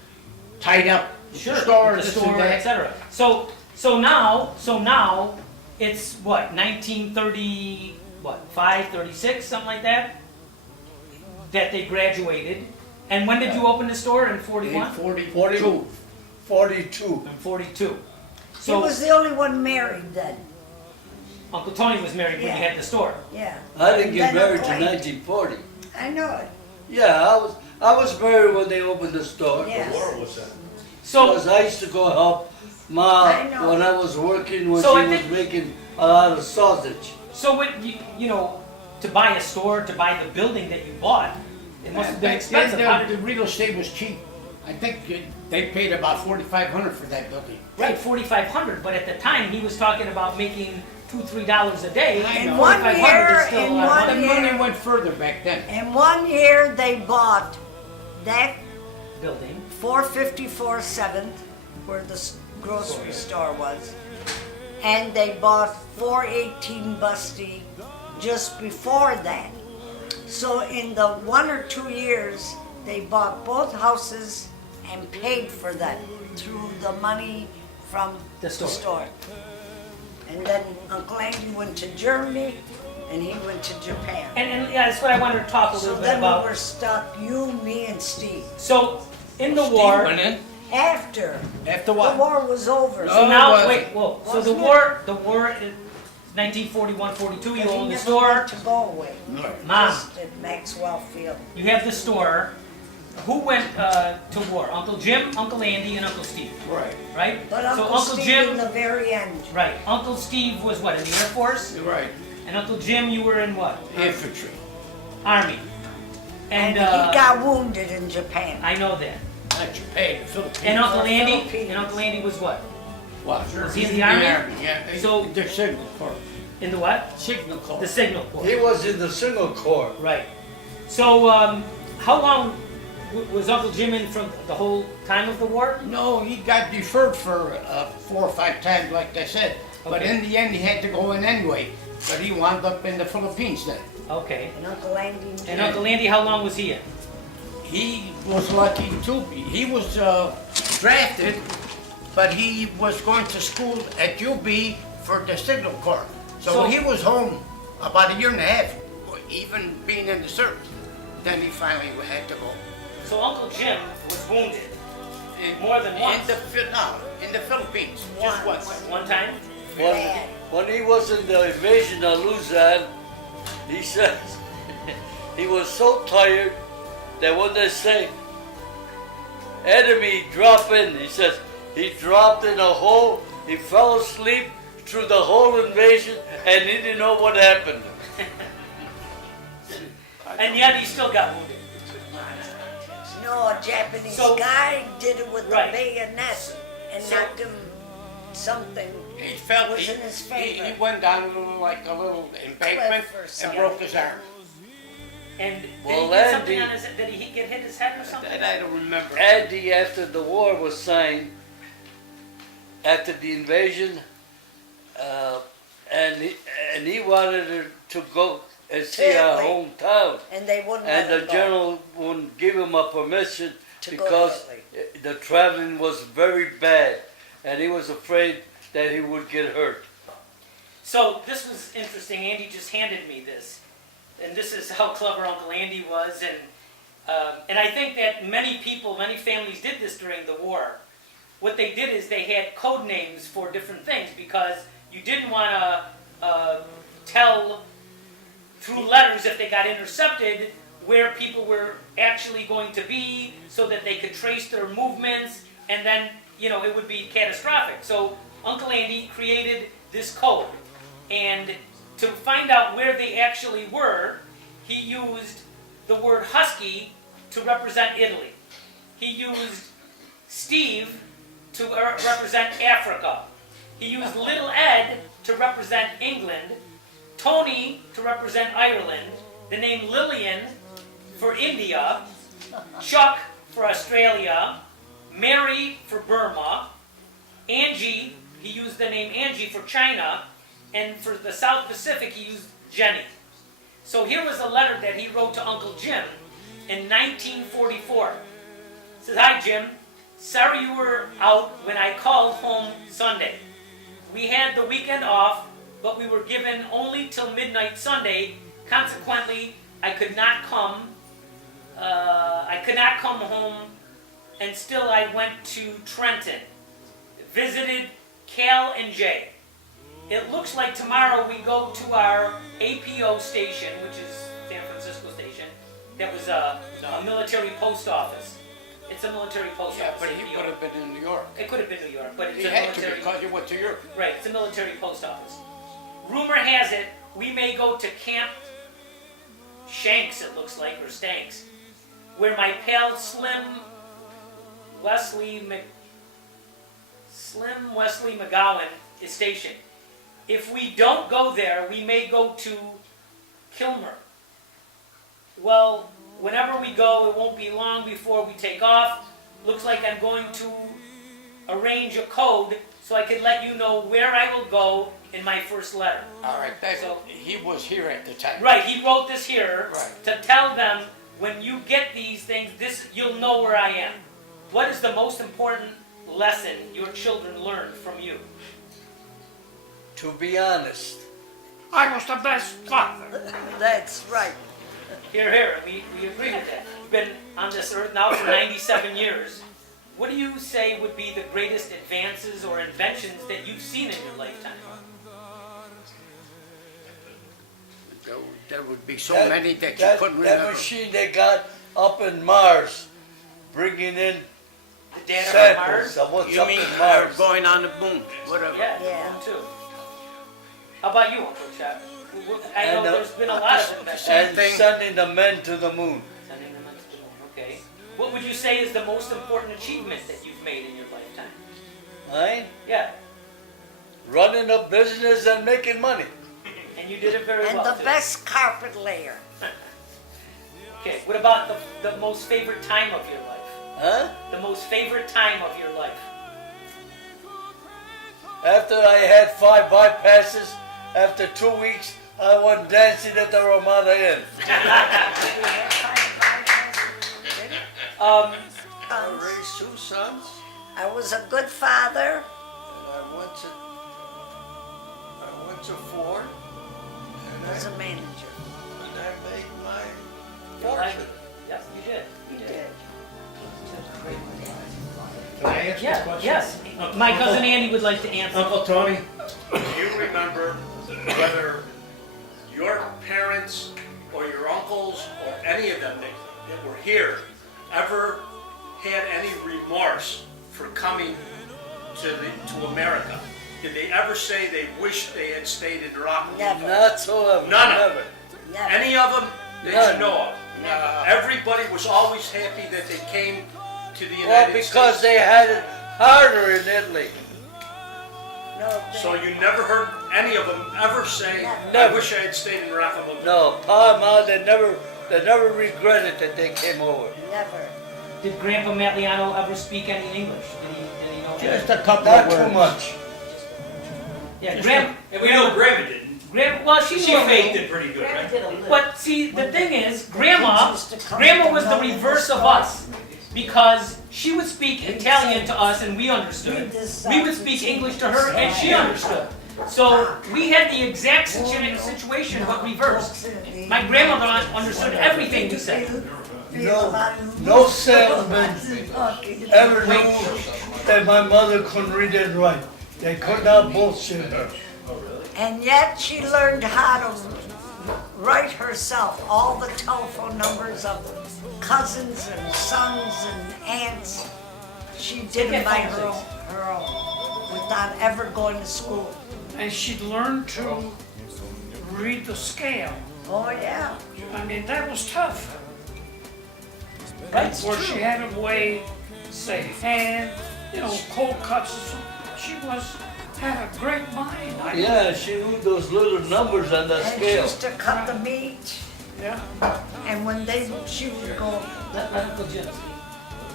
tied up with Sure. the store, the this and store, that. etc. So now it's what 1930, what 36, something like that. That they graduated. And when did you open the store? In 41? In 42. 42. In 42. He So was the only one married then, Uncle Tony was married when you Yeah. had the store. yeah. I didn't get Then married Uncle till Andy. 1940. I know it, Yeah, I was married when they opened the store. yeah. War was that? So, Because I used to go help Ma I know. when I was working when So I she was think- making a lot of sausage. so what you know, to buy a store, to buy the building that you bought, it must have been Back then, expensive. How the did, real estate was cheap. I think they paid about $4,500 for that building. right, 4,500. But at the time, he was talking about making $2-3 a day. I and know. 4,500 is One still year, a in lot of one The money. money year. went further back then. In 1 year, they bought that Building. 454 7th, where the grocery store was, and they bought 418 Busty just before that. So in the 1 or 2 years, they bought both houses and paid for them through the money from The store. And then Uncle Andy went to Germany, and he went to Japan. And yeah, that's what I wanted to talk a So little bit then we about. were stuck, you, me, and Steve. So, in the Steve war, went in. After After the what? war was over. so Oh, now, was wait, it? whoa. So the Wasn't it? war in 1941-42, you He own the never store. went to Galway, Mom, just at Maxwell Field. you have the store. Who went to war? Uncle Jim, Uncle Andy, and Uncle Steve, Right. right? But so Uncle Steve in the very end. right. Uncle Steve was what, in the Air Force? You're right. And Uncle Jim, you were in what? Infantry. Army. And And he got wounded in Japan. I know that. Not Japan, the Philippines. And Uncle the Andy, Philippines. and Uncle Andy was what? What? Was he in the Army? Yeah. So- The Signal Corps. In the what? Signal Corps. The Signal Corps. He was in the single corps. Right. So, how long was Uncle Jim in from the whole time of the war? No, he got deferred for 4 or 5 times, like I said. But Okay. in the end, he had to go in anyway. But he wound up in the Philippines then. Okay. And Uncle Andy. And Uncle Andy, how long was he in? He was lucky too. He was drafted, but he was going to school at UB for the Signal Corps. So, So- he was home about a year and a half, even being in the service. Then he finally had to go. So Uncle Jim was wounded more than once. In the Philippines, just once. One time? When he was in the invasion of Luzon, he says he was so tired that when they say enemy drop in, he says he dropped in a hole, he fell asleep through the whole invasion, and he didn't know what happened. And yet he still got wounded. No, a Japanese So- guy did it with Right. a bayonet and So- knocked him something. He fell. Was in his favor. He went down a little embankment Cliff or and something. broke his arm. And did Well, he get something Andy- on his head? Did he get hit his head or something? That I don't remember. Andy, after the war was signed, after the invasion, and he wanted to go and see our Italy. hometown. And they wouldn't And let the him go. general wouldn't give him a permission To go to because Italy. the traveling was very bad, and he was afraid that he would get hurt. So this was interesting. Andy just handed me this, and this is how clever Uncle Andy was. And I think that many people, many families did this during the war. What they did is they had code names for different things because you didn't want to tell through letters if they got intercepted where people were actually going to be, so that they could trace their movements, and then it would be catastrophic. So Uncle Andy created this code. And to find out where they actually were, he used the word husky to represent Italy. He used Steve to represent Africa. He used Little Ed to represent England, Tony to represent Ireland, the name Lillian for India, Chuck for Australia, Mary for Burma, Angie, he used the name Angie for China, and for the South Pacific, he used Jenny. So here was a letter that he wrote to Uncle Jim in 1944. It says, "Hi Jim, sorry you were out when I called home Sunday. We had the weekend off, but we were given only till midnight Sunday. Consequently, I could not come home, and still I went to Trenton, visited Cal and Jay. It looks like tomorrow we go to our APO station, which is San Francisco station. That was a military post office. It's a military post Yeah, office. but he APO. could have been in New York. It could have been New York, but it's He a had to military. because he went to Europe. Right, it's a military post office. Rumor has it we may go to Camp Shanks, it looks like, or Stanks, where my pal Slim Wesley McGowan is stationed. If we don't go there, we may go to Kilmer. Well, whenever we go, it won't be long before we take off. Looks like I'm going to arrange a code so I can let you know where I will go in my first letter. All right, So- he was here at the time. Right, he wrote this here Right. to tell them when you get these things, you'll know where I am. What is the most important lesson your children learn from you? To be honest. I was the best father. That's right. Here, we agree with that. You've been on this earth now for 97 years. What do you say would be the greatest advances or inventions that you've seen in your lifetime? There would be so many that you couldn't That remember. machine they got up in Mars, bringing in The data from samples Mars? of what's You up mean in Mars. going on the moon, whatever. Yeah, Yeah. them too. How about you, Uncle Chuck? I know And, there's been a lot of inventions. And thing. sending the men to the moon. Sending them to the moon, okay. What would you say is the most important achievement that you've made in your lifetime? Right? Yeah, Running a business and making money. and you did it very And well. the too. best carpet layer. Okay, what about the most favorite time of your life? Huh? The most favorite time of your life? After I had 5 bypasses, after 2 weeks, I went dancing at the Ramada Inn. Um, I raised 2 sons, I was a good father. and I went to Ford, I was a manager. and I made my Right. fortune. Yes, you did. You did. Can I answer this Yeah, question? yes. My cousin Andy would like to answer. Uncle Tony? Do you remember whether your parents or your uncles or any of them that were here ever had any remorse for coming to America? Did they ever say they wished they had stayed in Rockland? Never. Not so ever. None of never. Never. Any of them that None. you know of? Everybody was always happy that they came to the Well, United because States. they had it harder in Italy. No, So you never heard any of them ever say, I Never. wish I had stayed in Rockland. No, Pa and Ma, they never regretted that they came over. never. Did Grandpa Matteliano ever speak any English? Did he know Just English? a couple Not of too words. much. Yeah, Grandma. And we know Grandma didn't. Well, she She knew a faked little. it pretty good, right? But see, the thing is, Grandma was the reverse of us. Because she would speak Italian to us and we understood. We would speak English to her and she understood. So we had the exact situation but reversed. My grandmother understood everything we said. No salesman ever knew that my mother couldn't read and write. They could not bullshit her. And yet she learned how to write herself all the telephone numbers of cousins and sons and aunts. She did it by her own, without ever going to school. And she learned to read the scale. Oh, yeah. I mean, that was tough. Right? Or she had a way, say, hand, cold cuts. She had a great mind. Yeah, she knew those little numbers on the And she scale. used to cut the meat, Yeah. and when she would go, Let Uncle Jim speak.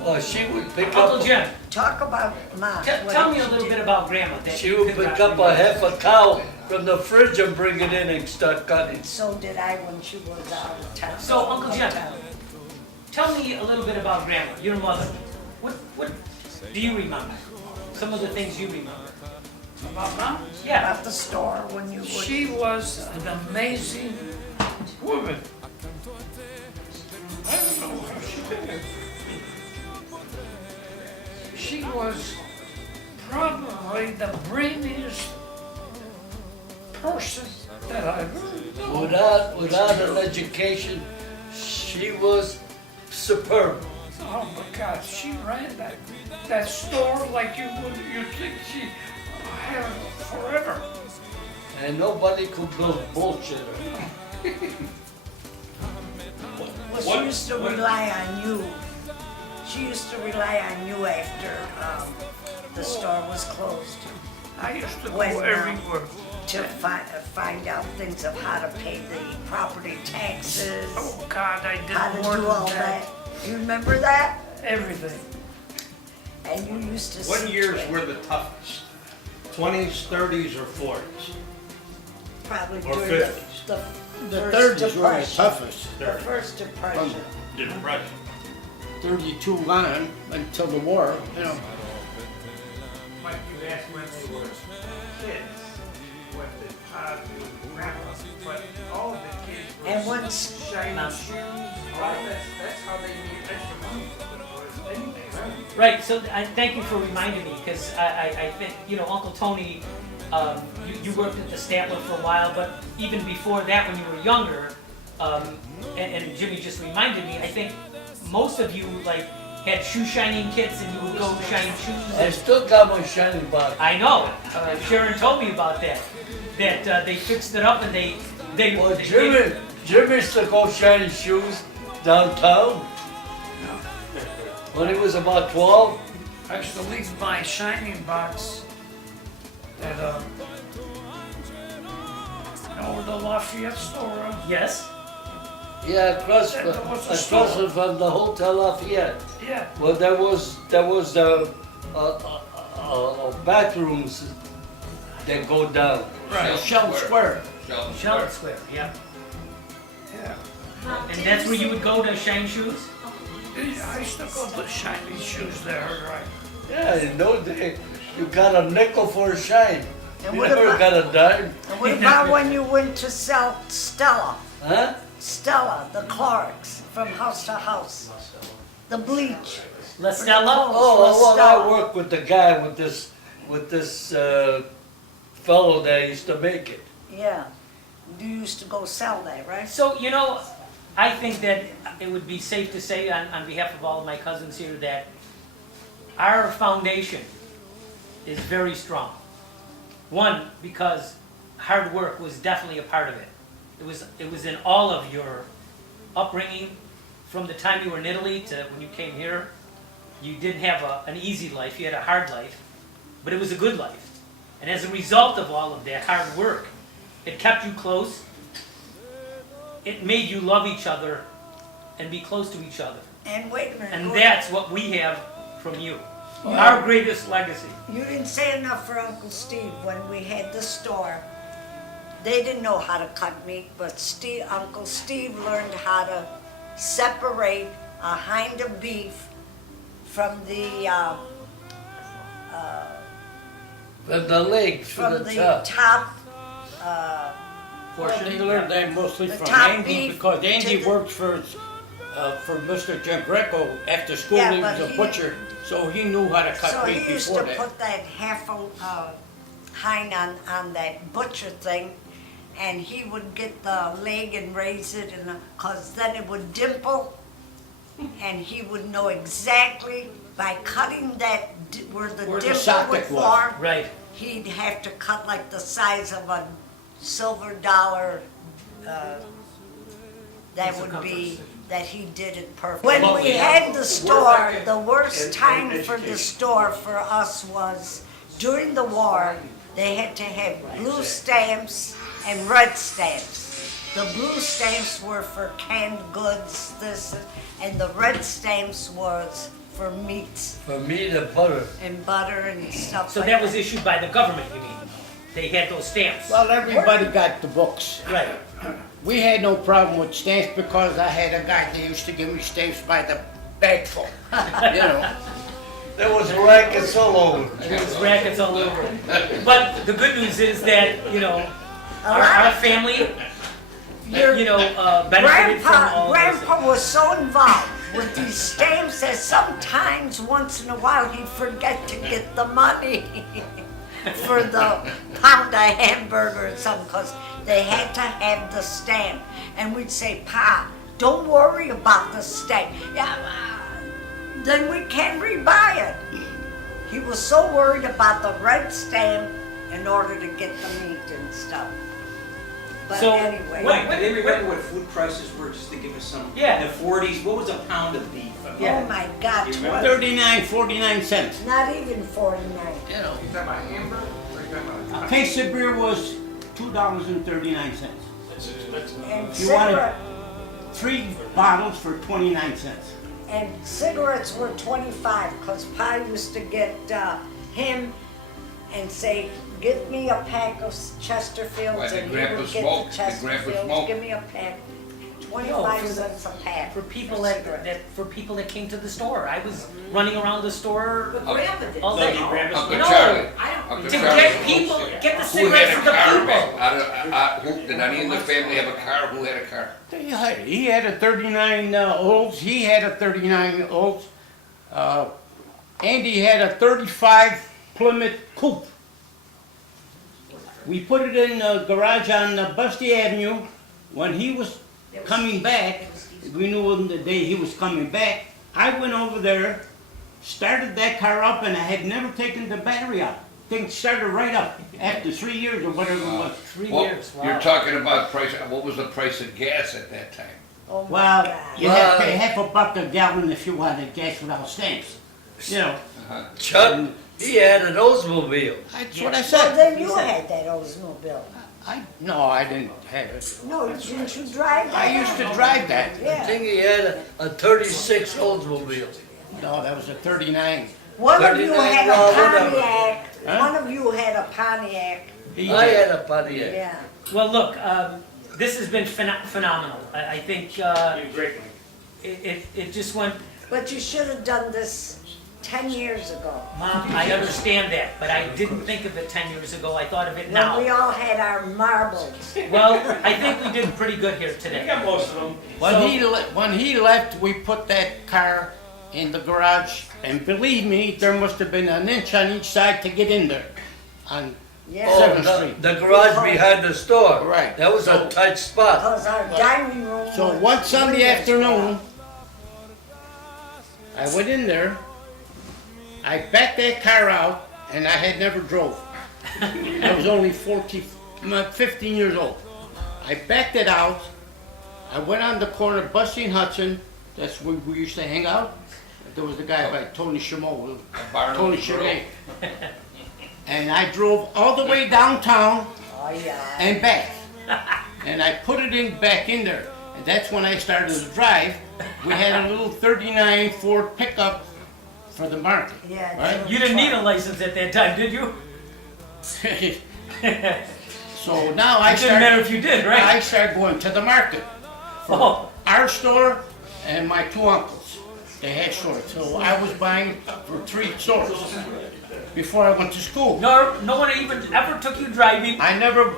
Oh, she would pick Uncle up. Jim, talk about Mom. tell me a little bit about Grandma. that She you would could pick not up a remember. half a cow from the fridge and bring it in and start cutting. So did I when she was out of town. So, Uncle Jim, tell me a little bit about Grandma, your mother. What do you remember? Some of the things you remember. About Mom? Yeah. About the store when you would. She was an amazing woman. I don't know how she did it. She was probably the brainiest person that I've ever known. Without an education, she was superb. Oh my God, she ran that store like you'd think she had it forever. And nobody could bullshit her. Well, she used to rely on you. She used to rely on you after the store was closed I used to go When, everywhere. to find out things of how to pay the property taxes, Oh God, I how did to more do all than that. You remember that? Everything. And you used to What see years to it, were the toughest? 20s, 30s, or 40s? probably or during 50s? The first third is were the depression. toughest. The first depression. Depression. 32 on until the war, you know. Mike, you asked when they were kids, what the grandpa, but all of the kids were And once shiny shoes, all that's how they made extra money was anything, right? Right, so I thank you for reminding me, because I think, Uncle Tony, you worked at the Statler for a while, but even before that, when you were younger, and Jimmy just reminded me, I think most of you, had shoe shining kits and you would go shine shoes. I still got my shiny box. I know, Sharon told me about that, they fixed it up and they Well, they- Jimmy used to go shiny shoes downtown. When he was about 12, I used to leave my shining box at over the Lafayette store. Yes, yeah, across That was the store. from the Hotel Lafayette. Yeah. Well, there was bathrooms that go down. Right. Shell Square. Charlotte Square, yeah. Yeah. And that's where you would go to shine shoes? I used to go to shiny shoes there, right? Yeah, in those days, you got a nickel for a shine. And You what never about- got a dime, And what about when you went to sell Stella? huh? Stella, the Clarks, from house to house. The bleach. La Stella? Oh, well, I Stella. worked with the guy with this fellow that used to make it. Yeah. You used to go sell that, right? So, I think that it would be safe to say on behalf of all of my cousins here that our foundation is very strong. One, because hard work was definitely a part of it. It was in all of your upbringing, from the time you were in Italy to when you came here. You didn't have an easy life, you had a hard life, but it was a good life. And as a result of all of that hard work, it kept you close. It made you love each other and be close to each other. And wait a minute. And go- that's what we have from you. Our greatest legacy. You didn't say enough for Uncle Steve. When we had the store, they didn't know how to cut meat, but Uncle Steve learned how to separate a hind of beef from the From the legs, from the top. top. They learned that mostly The from top Andy beef because to Andy the- worked for Mr. Jim Greco after school. Yeah, He but was a he- butcher, so he knew how to cut So meat he used before to that. put that half a hind on that butcher thing, and he would get the leg and raise it, and cause then it would dimple, and he would know exactly by cutting that where the Where the dimple socket would was. form. Right. He'd have to cut like the size of a silver dollar. That would be that he did it perfect. When we had the store, the worst time for the store for us was during the war. They had to have blue stamps and red stamps. The blue stamps were for canned goods, and the red stamps was for meats For meat and butter. and butter and stuff So like that was issued by the government, you mean? They had those stamps. Well, everybody got the books. Right. We had no problem with stamps because I had a guy that used to give me stamps by the bagful. You know. There was rackets all over. There's rackets all over. But the good news is that, our family, benefited from all this. Grandpa was so involved with these stamps that sometimes, once in a while, he'd forget to get the money for the pound of hamburger or something, because they had to have the stamp. And we'd say, Pa, don't worry about the stamp. Yeah, then we can rebuy it. He was so worried about the red stamp in order to get the meat and stuff. But So, anyway. Mike, do they remember what food prices were, just to give us some? Yeah. In the 40s, what was a pound of beef? Yeah. Oh my God, You remember? 39, 49 cents. not even 49. You know, You talking about hamburger or you talking about? a case of beer was $2.39. And You wanted- cigarette, 3 bottles for 29 cents. and cigarettes were 25, because Pa used to get him and say, give me a pack of Chesterfields, Why, the and he grandpa would get smoked, the the grandpa Chesterfields, smoked. give me a pack, No, 25 for the- cents a pack. For people that came to the store. I was running around the store Grandpa did. all day. Uncle No, Charlie. I don't. Uncle To Charlie. get people, get the Who cigarettes had for a the car, people. man? Did any in the family have a car? Who had a car? He had a 39 Olds. He had a 39 Olds. Andy had a 35 Plymouth Coupe. We put it in the garage on Busty Avenue. When he was coming back, we knew on the day he was coming back, I went over there, started that car up, and I had never taken the battery out. Thing started right up after 3 years or whatever it was. 3 Well, years, wow. You're talking about price, what was the price of gas at that time? Oh my Well, God. you had to pay half a buck a gallon if you wanted gas without stamps. You know, Chuck, he had an Oldsmobile. that's what I Well, said. then you had that Oldsmobile. No, I didn't have it. No, didn't you drive that? I used to drive that. I Yeah. think he had a 36 Oldsmobile. No, that was a 39. One of you 39, had well, a whatever. Pontiac, Huh? one of you had a Pontiac, I had a Pontiac. yeah. Well, look, this has been phenomenal. I think it just went, But you should have done this 10 years ago. Mom, I understand that, but I didn't think of it 10 years ago. I thought of it When we now. all had our marbles. Well, I think we did pretty good here today. most of them. When he left, we put that car in the garage, and believe me, there must have been an inch on each side to get in there. On Yeah, Oh, 7th the, Street. the garage behind the store. Right. That was a tight spot. because our dining room. So was one Sunday windows afternoon, I went in there, I backed that car out, and I had never drove. I was only 15 years old. I backed it out, I went on the corner of Bussy and Hudson, that's where we used to hang out. There was a guy by Tony Chameau, Barnum Tony Grill. Chameau. And I drove all the way downtown Oh, yeah. and back. And I put it back in there. And that's when I started to drive. We had a little 39 Ford pickup for the market. Yeah. Right? You didn't need a license at that time, did you? So now I It didn't matter started, if you did, I right? started going to the market. Oh, Our store and my 2 uncles. They had stores. So I was buying for 3 stores before I went to school. no one even ever took you driving. I never,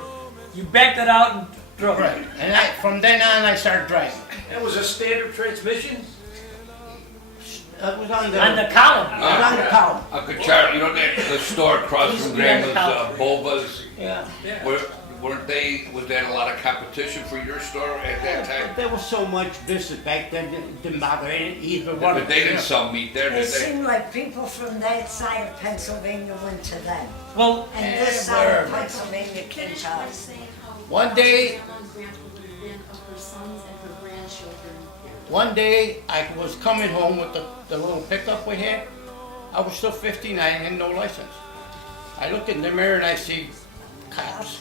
You backed it out and drove. right. And from then on I started driving. That was a standard transmission? It was on the, On the column. it was on the column. Uncle Charlie, you know that the store across from Grandma's Boba's? Yeah. Weren't they, was that a lot of competition for your store at that time? There was so much business back then, it didn't bother either one. But they didn't sell meat there, It did they? seemed like people from that side of Pennsylvania went to them. Well, And this side of Pennsylvania came to us. One day, I was coming home with the little pickup we had. I was still 15, I had no license. I look in the mirror and I see cops.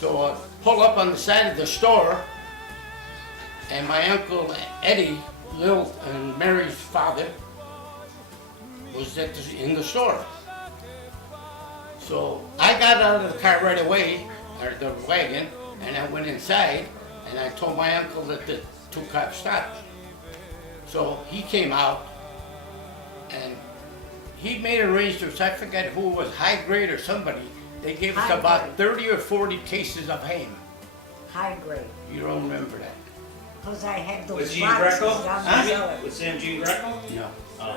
So I pull up on the side of the store, and my uncle Eddie, Lil and Mary's father, was in the store. So I got out of the car right away, or the wagon, and I went inside, and I told my uncle that the 2 cops stopped. So he came out, and he made arrangements. I forget who it was, High Grade or somebody. They gave us High about Grade. 30 or 40 cases of ham. High grade. You don't remember that? because I had those With Gene boxes Greco? down the Huh? cellar. With Sam Gene Greco? No. Oh.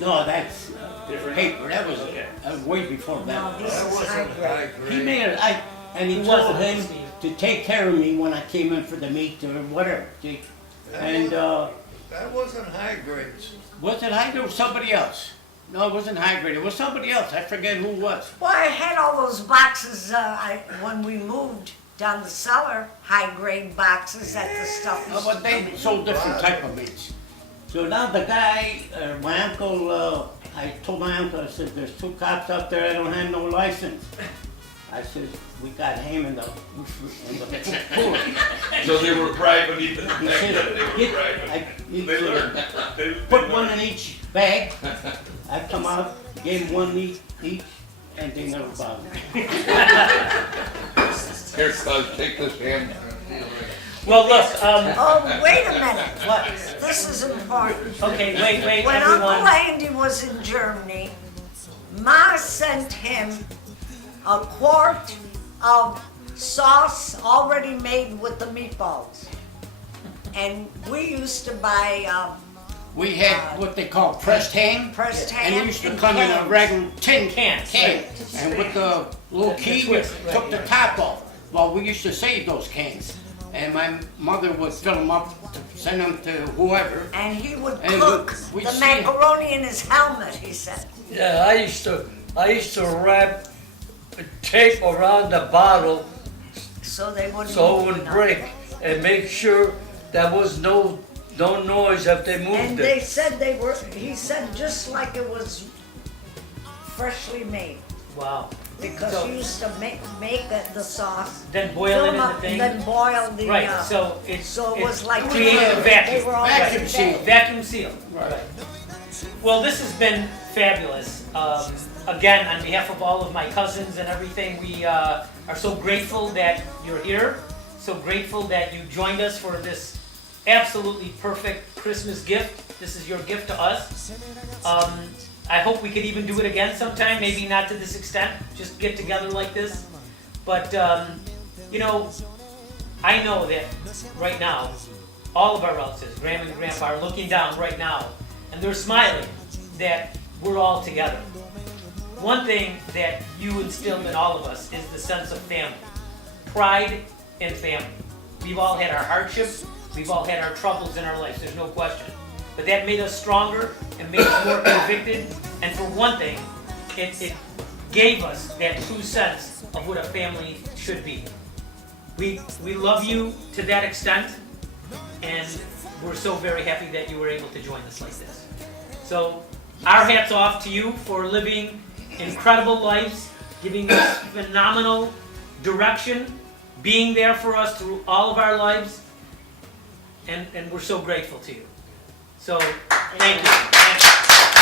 No, that's Different? paper. That was Okay. way before No, that. this is high grade. He made it, and he Who told was it, him Steve? to take care of me when I came in for the meat or whatever. See? And, That wasn't high grades. was it high grade or somebody else? No, it wasn't high grade. It was somebody else. I forget who it was. Well, I had all those boxes, when we moved down the cellar, high grade boxes that the stuff No, was. but they sold different type of meats. So now the guy, my uncle, I told my uncle, I said, there's 2 cops up there that don't have no license. I said, we got him in the pool. So they were bribing even He back said, then, they were bribing. he said, put one in each bag. I come out, gave him one each, and they never bothered me. Here, Cuz, take this hand. Well, look, Oh, wait a minute. what? This is important. Okay, wait, When Uncle everyone. Andy was in Germany, Ma sent him a quart of sauce already made with the meatballs. And we used to buy We had what they call pressed ham. pressed And ham it used to in come in a cans. regular tin can. And with the little key, we took the top off. Well, we used to save those cans. And my mother would fill them up to send them to whoever. And he would And cook we'd the see- macaroni in his helmet, he said. Yeah, I used to wrap tape around the bottle So they wouldn't. so it move wouldn't nothing. break and make sure there was no noise if they And moved they it. said they were, he said just like it was freshly made. Wow. Because So- he used to make the sauce. Then boil fill it 'em in up, the thing. Then boil the. Right, so it's. So it was like. created a They vacuum. were all Vacuum like seal. that. Vacuum seal. Right. Well, this has been fabulous. Again, on behalf of all of my cousins and everything, we are so grateful that you're here. So grateful that you joined us for this absolutely perfect Christmas gift. This is your gift to us. I hope we could even do it again sometime, maybe not to this extent, just get together like this. But, you know, I know that right now, all of our relatives, Grandma and Grandpa, are looking down right now, and they're smiling that we're all together. One thing that you instilled in all of us is the sense of family, pride in family. We've all had our hardships, we've all had our troubles in our lives, there's no question. But that made us stronger and made us more convicted. And for one thing, it gave us that true sense of what a family should be. We love you to that extent, and we're so very happy that you were able to join us like this. So our hats off to you for living incredible lives, giving us phenomenal direction, being there for us through all of our lives, and we're so grateful to you. So, thank you.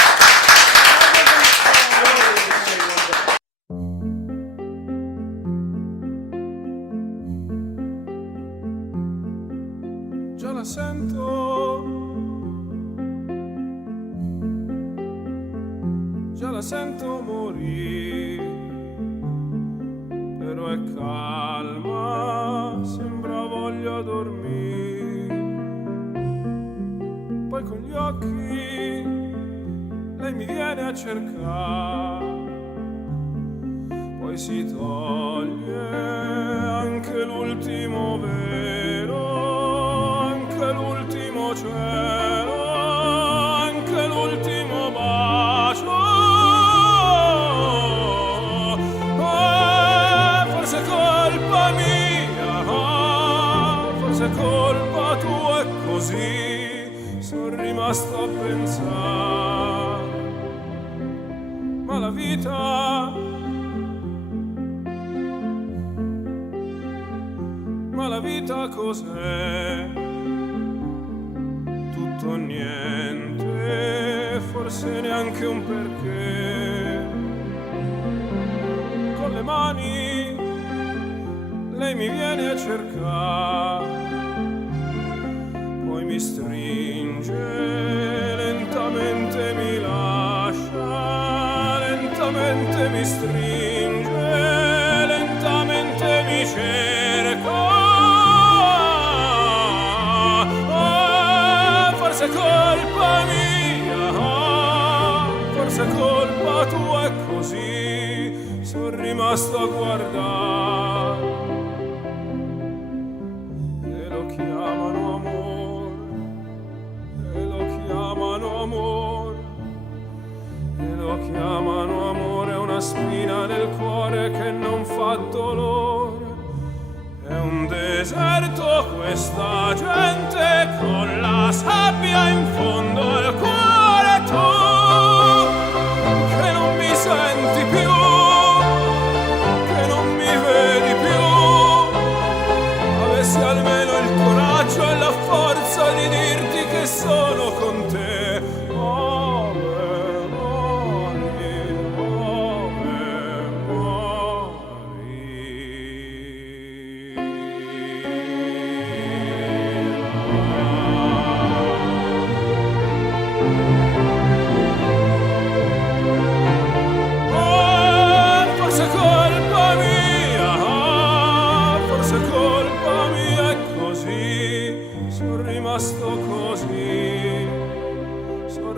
Già la sento, già la sento morire, però è calma, sembra voglia dormire. Poi con gli occhi lei mi viene a cercare, poi si toglie anche l'ultimo velo, anche l'ultimo cielo, anche l'ultimo bacio. Forse è colpa mia, forse è colpa tua, è così, sono rimasto a pensare. Ma la vita, ma la vita cos'è? Tutto o niente, forse neanche un perché. Con le mani lei mi viene a cercare, poi mi stringe, lentamente mi lascia, lentamente mi stringe, lentamente mi cerca. tu è così, sono rimasto a guardare. E lo chiamano amore, e lo chiamano amore, e lo chiamano amore, una spina nel cuore che non fa dolore. È un deserto questa gente con la sabbia in fondo al cuore, tu che non mi senti più, che non mi vedi più, avessi almeno il coraggio e la forza di dirti che sono con te.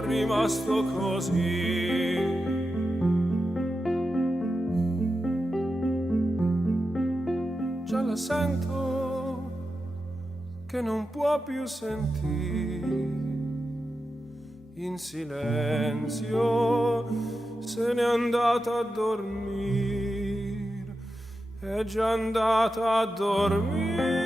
Rimasto così. Già la sento che non può più sentire. In silenzio se n'è andata a dormire. È già andata a dormire.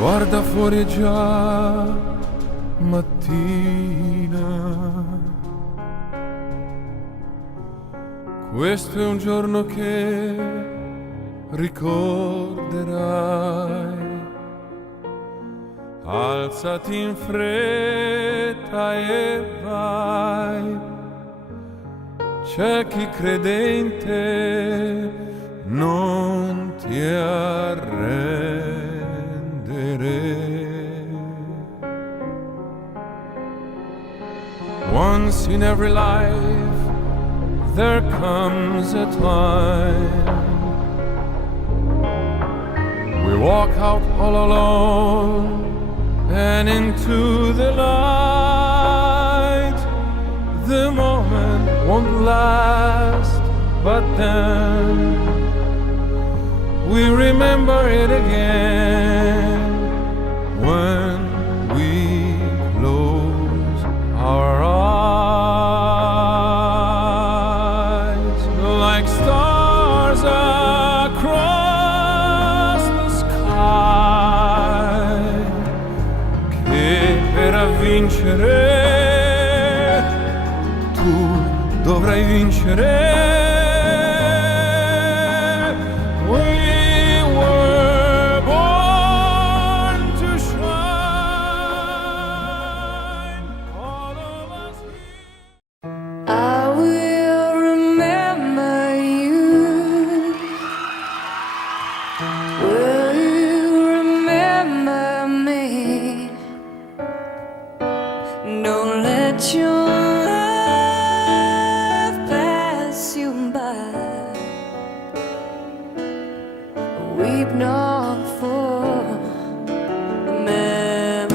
Guarda fuori è già mattina. Questo è un giorno che ricorderai. Alzati in fretta e vai. C'è chi credente non ti arrendere. Once in every life there comes a time we walk out all alone and into the light. The moment won't last, but then we remember it again when we close our eyes. Like stars across the sky, che per vincere tu dovrai vincere. We were born to shine, all of us. I will remember you. Will you remember me? Don't let your love pass you by. Weep not for memories.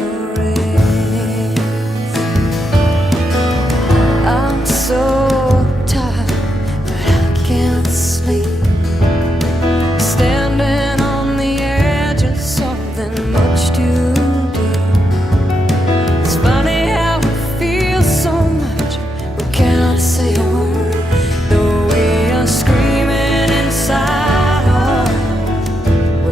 I'm so tired that I can't sleep. Standing on the edge of something much too deep. It's funny how we feel so much, we cannot say a word. Though we are screaming inside, oh, we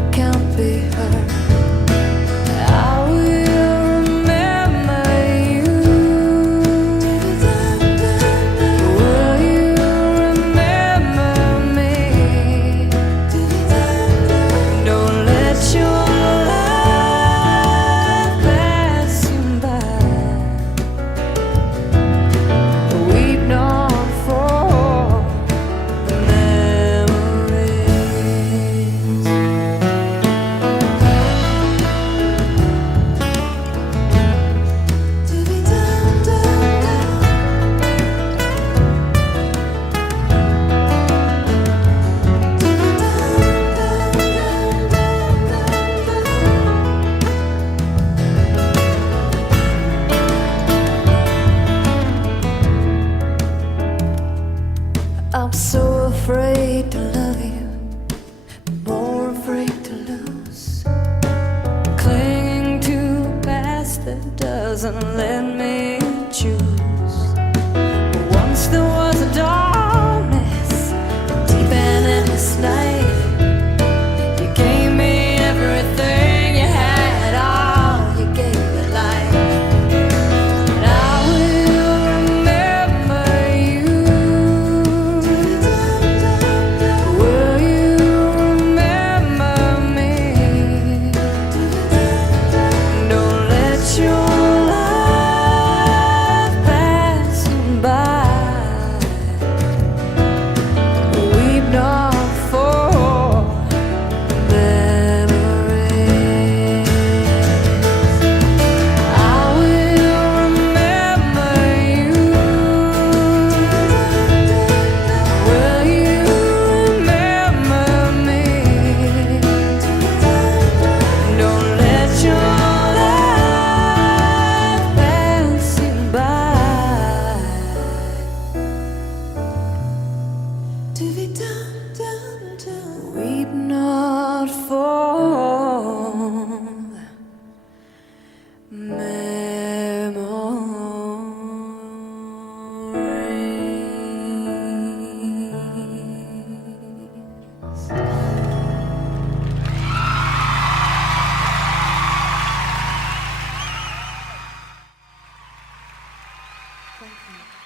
Thank you.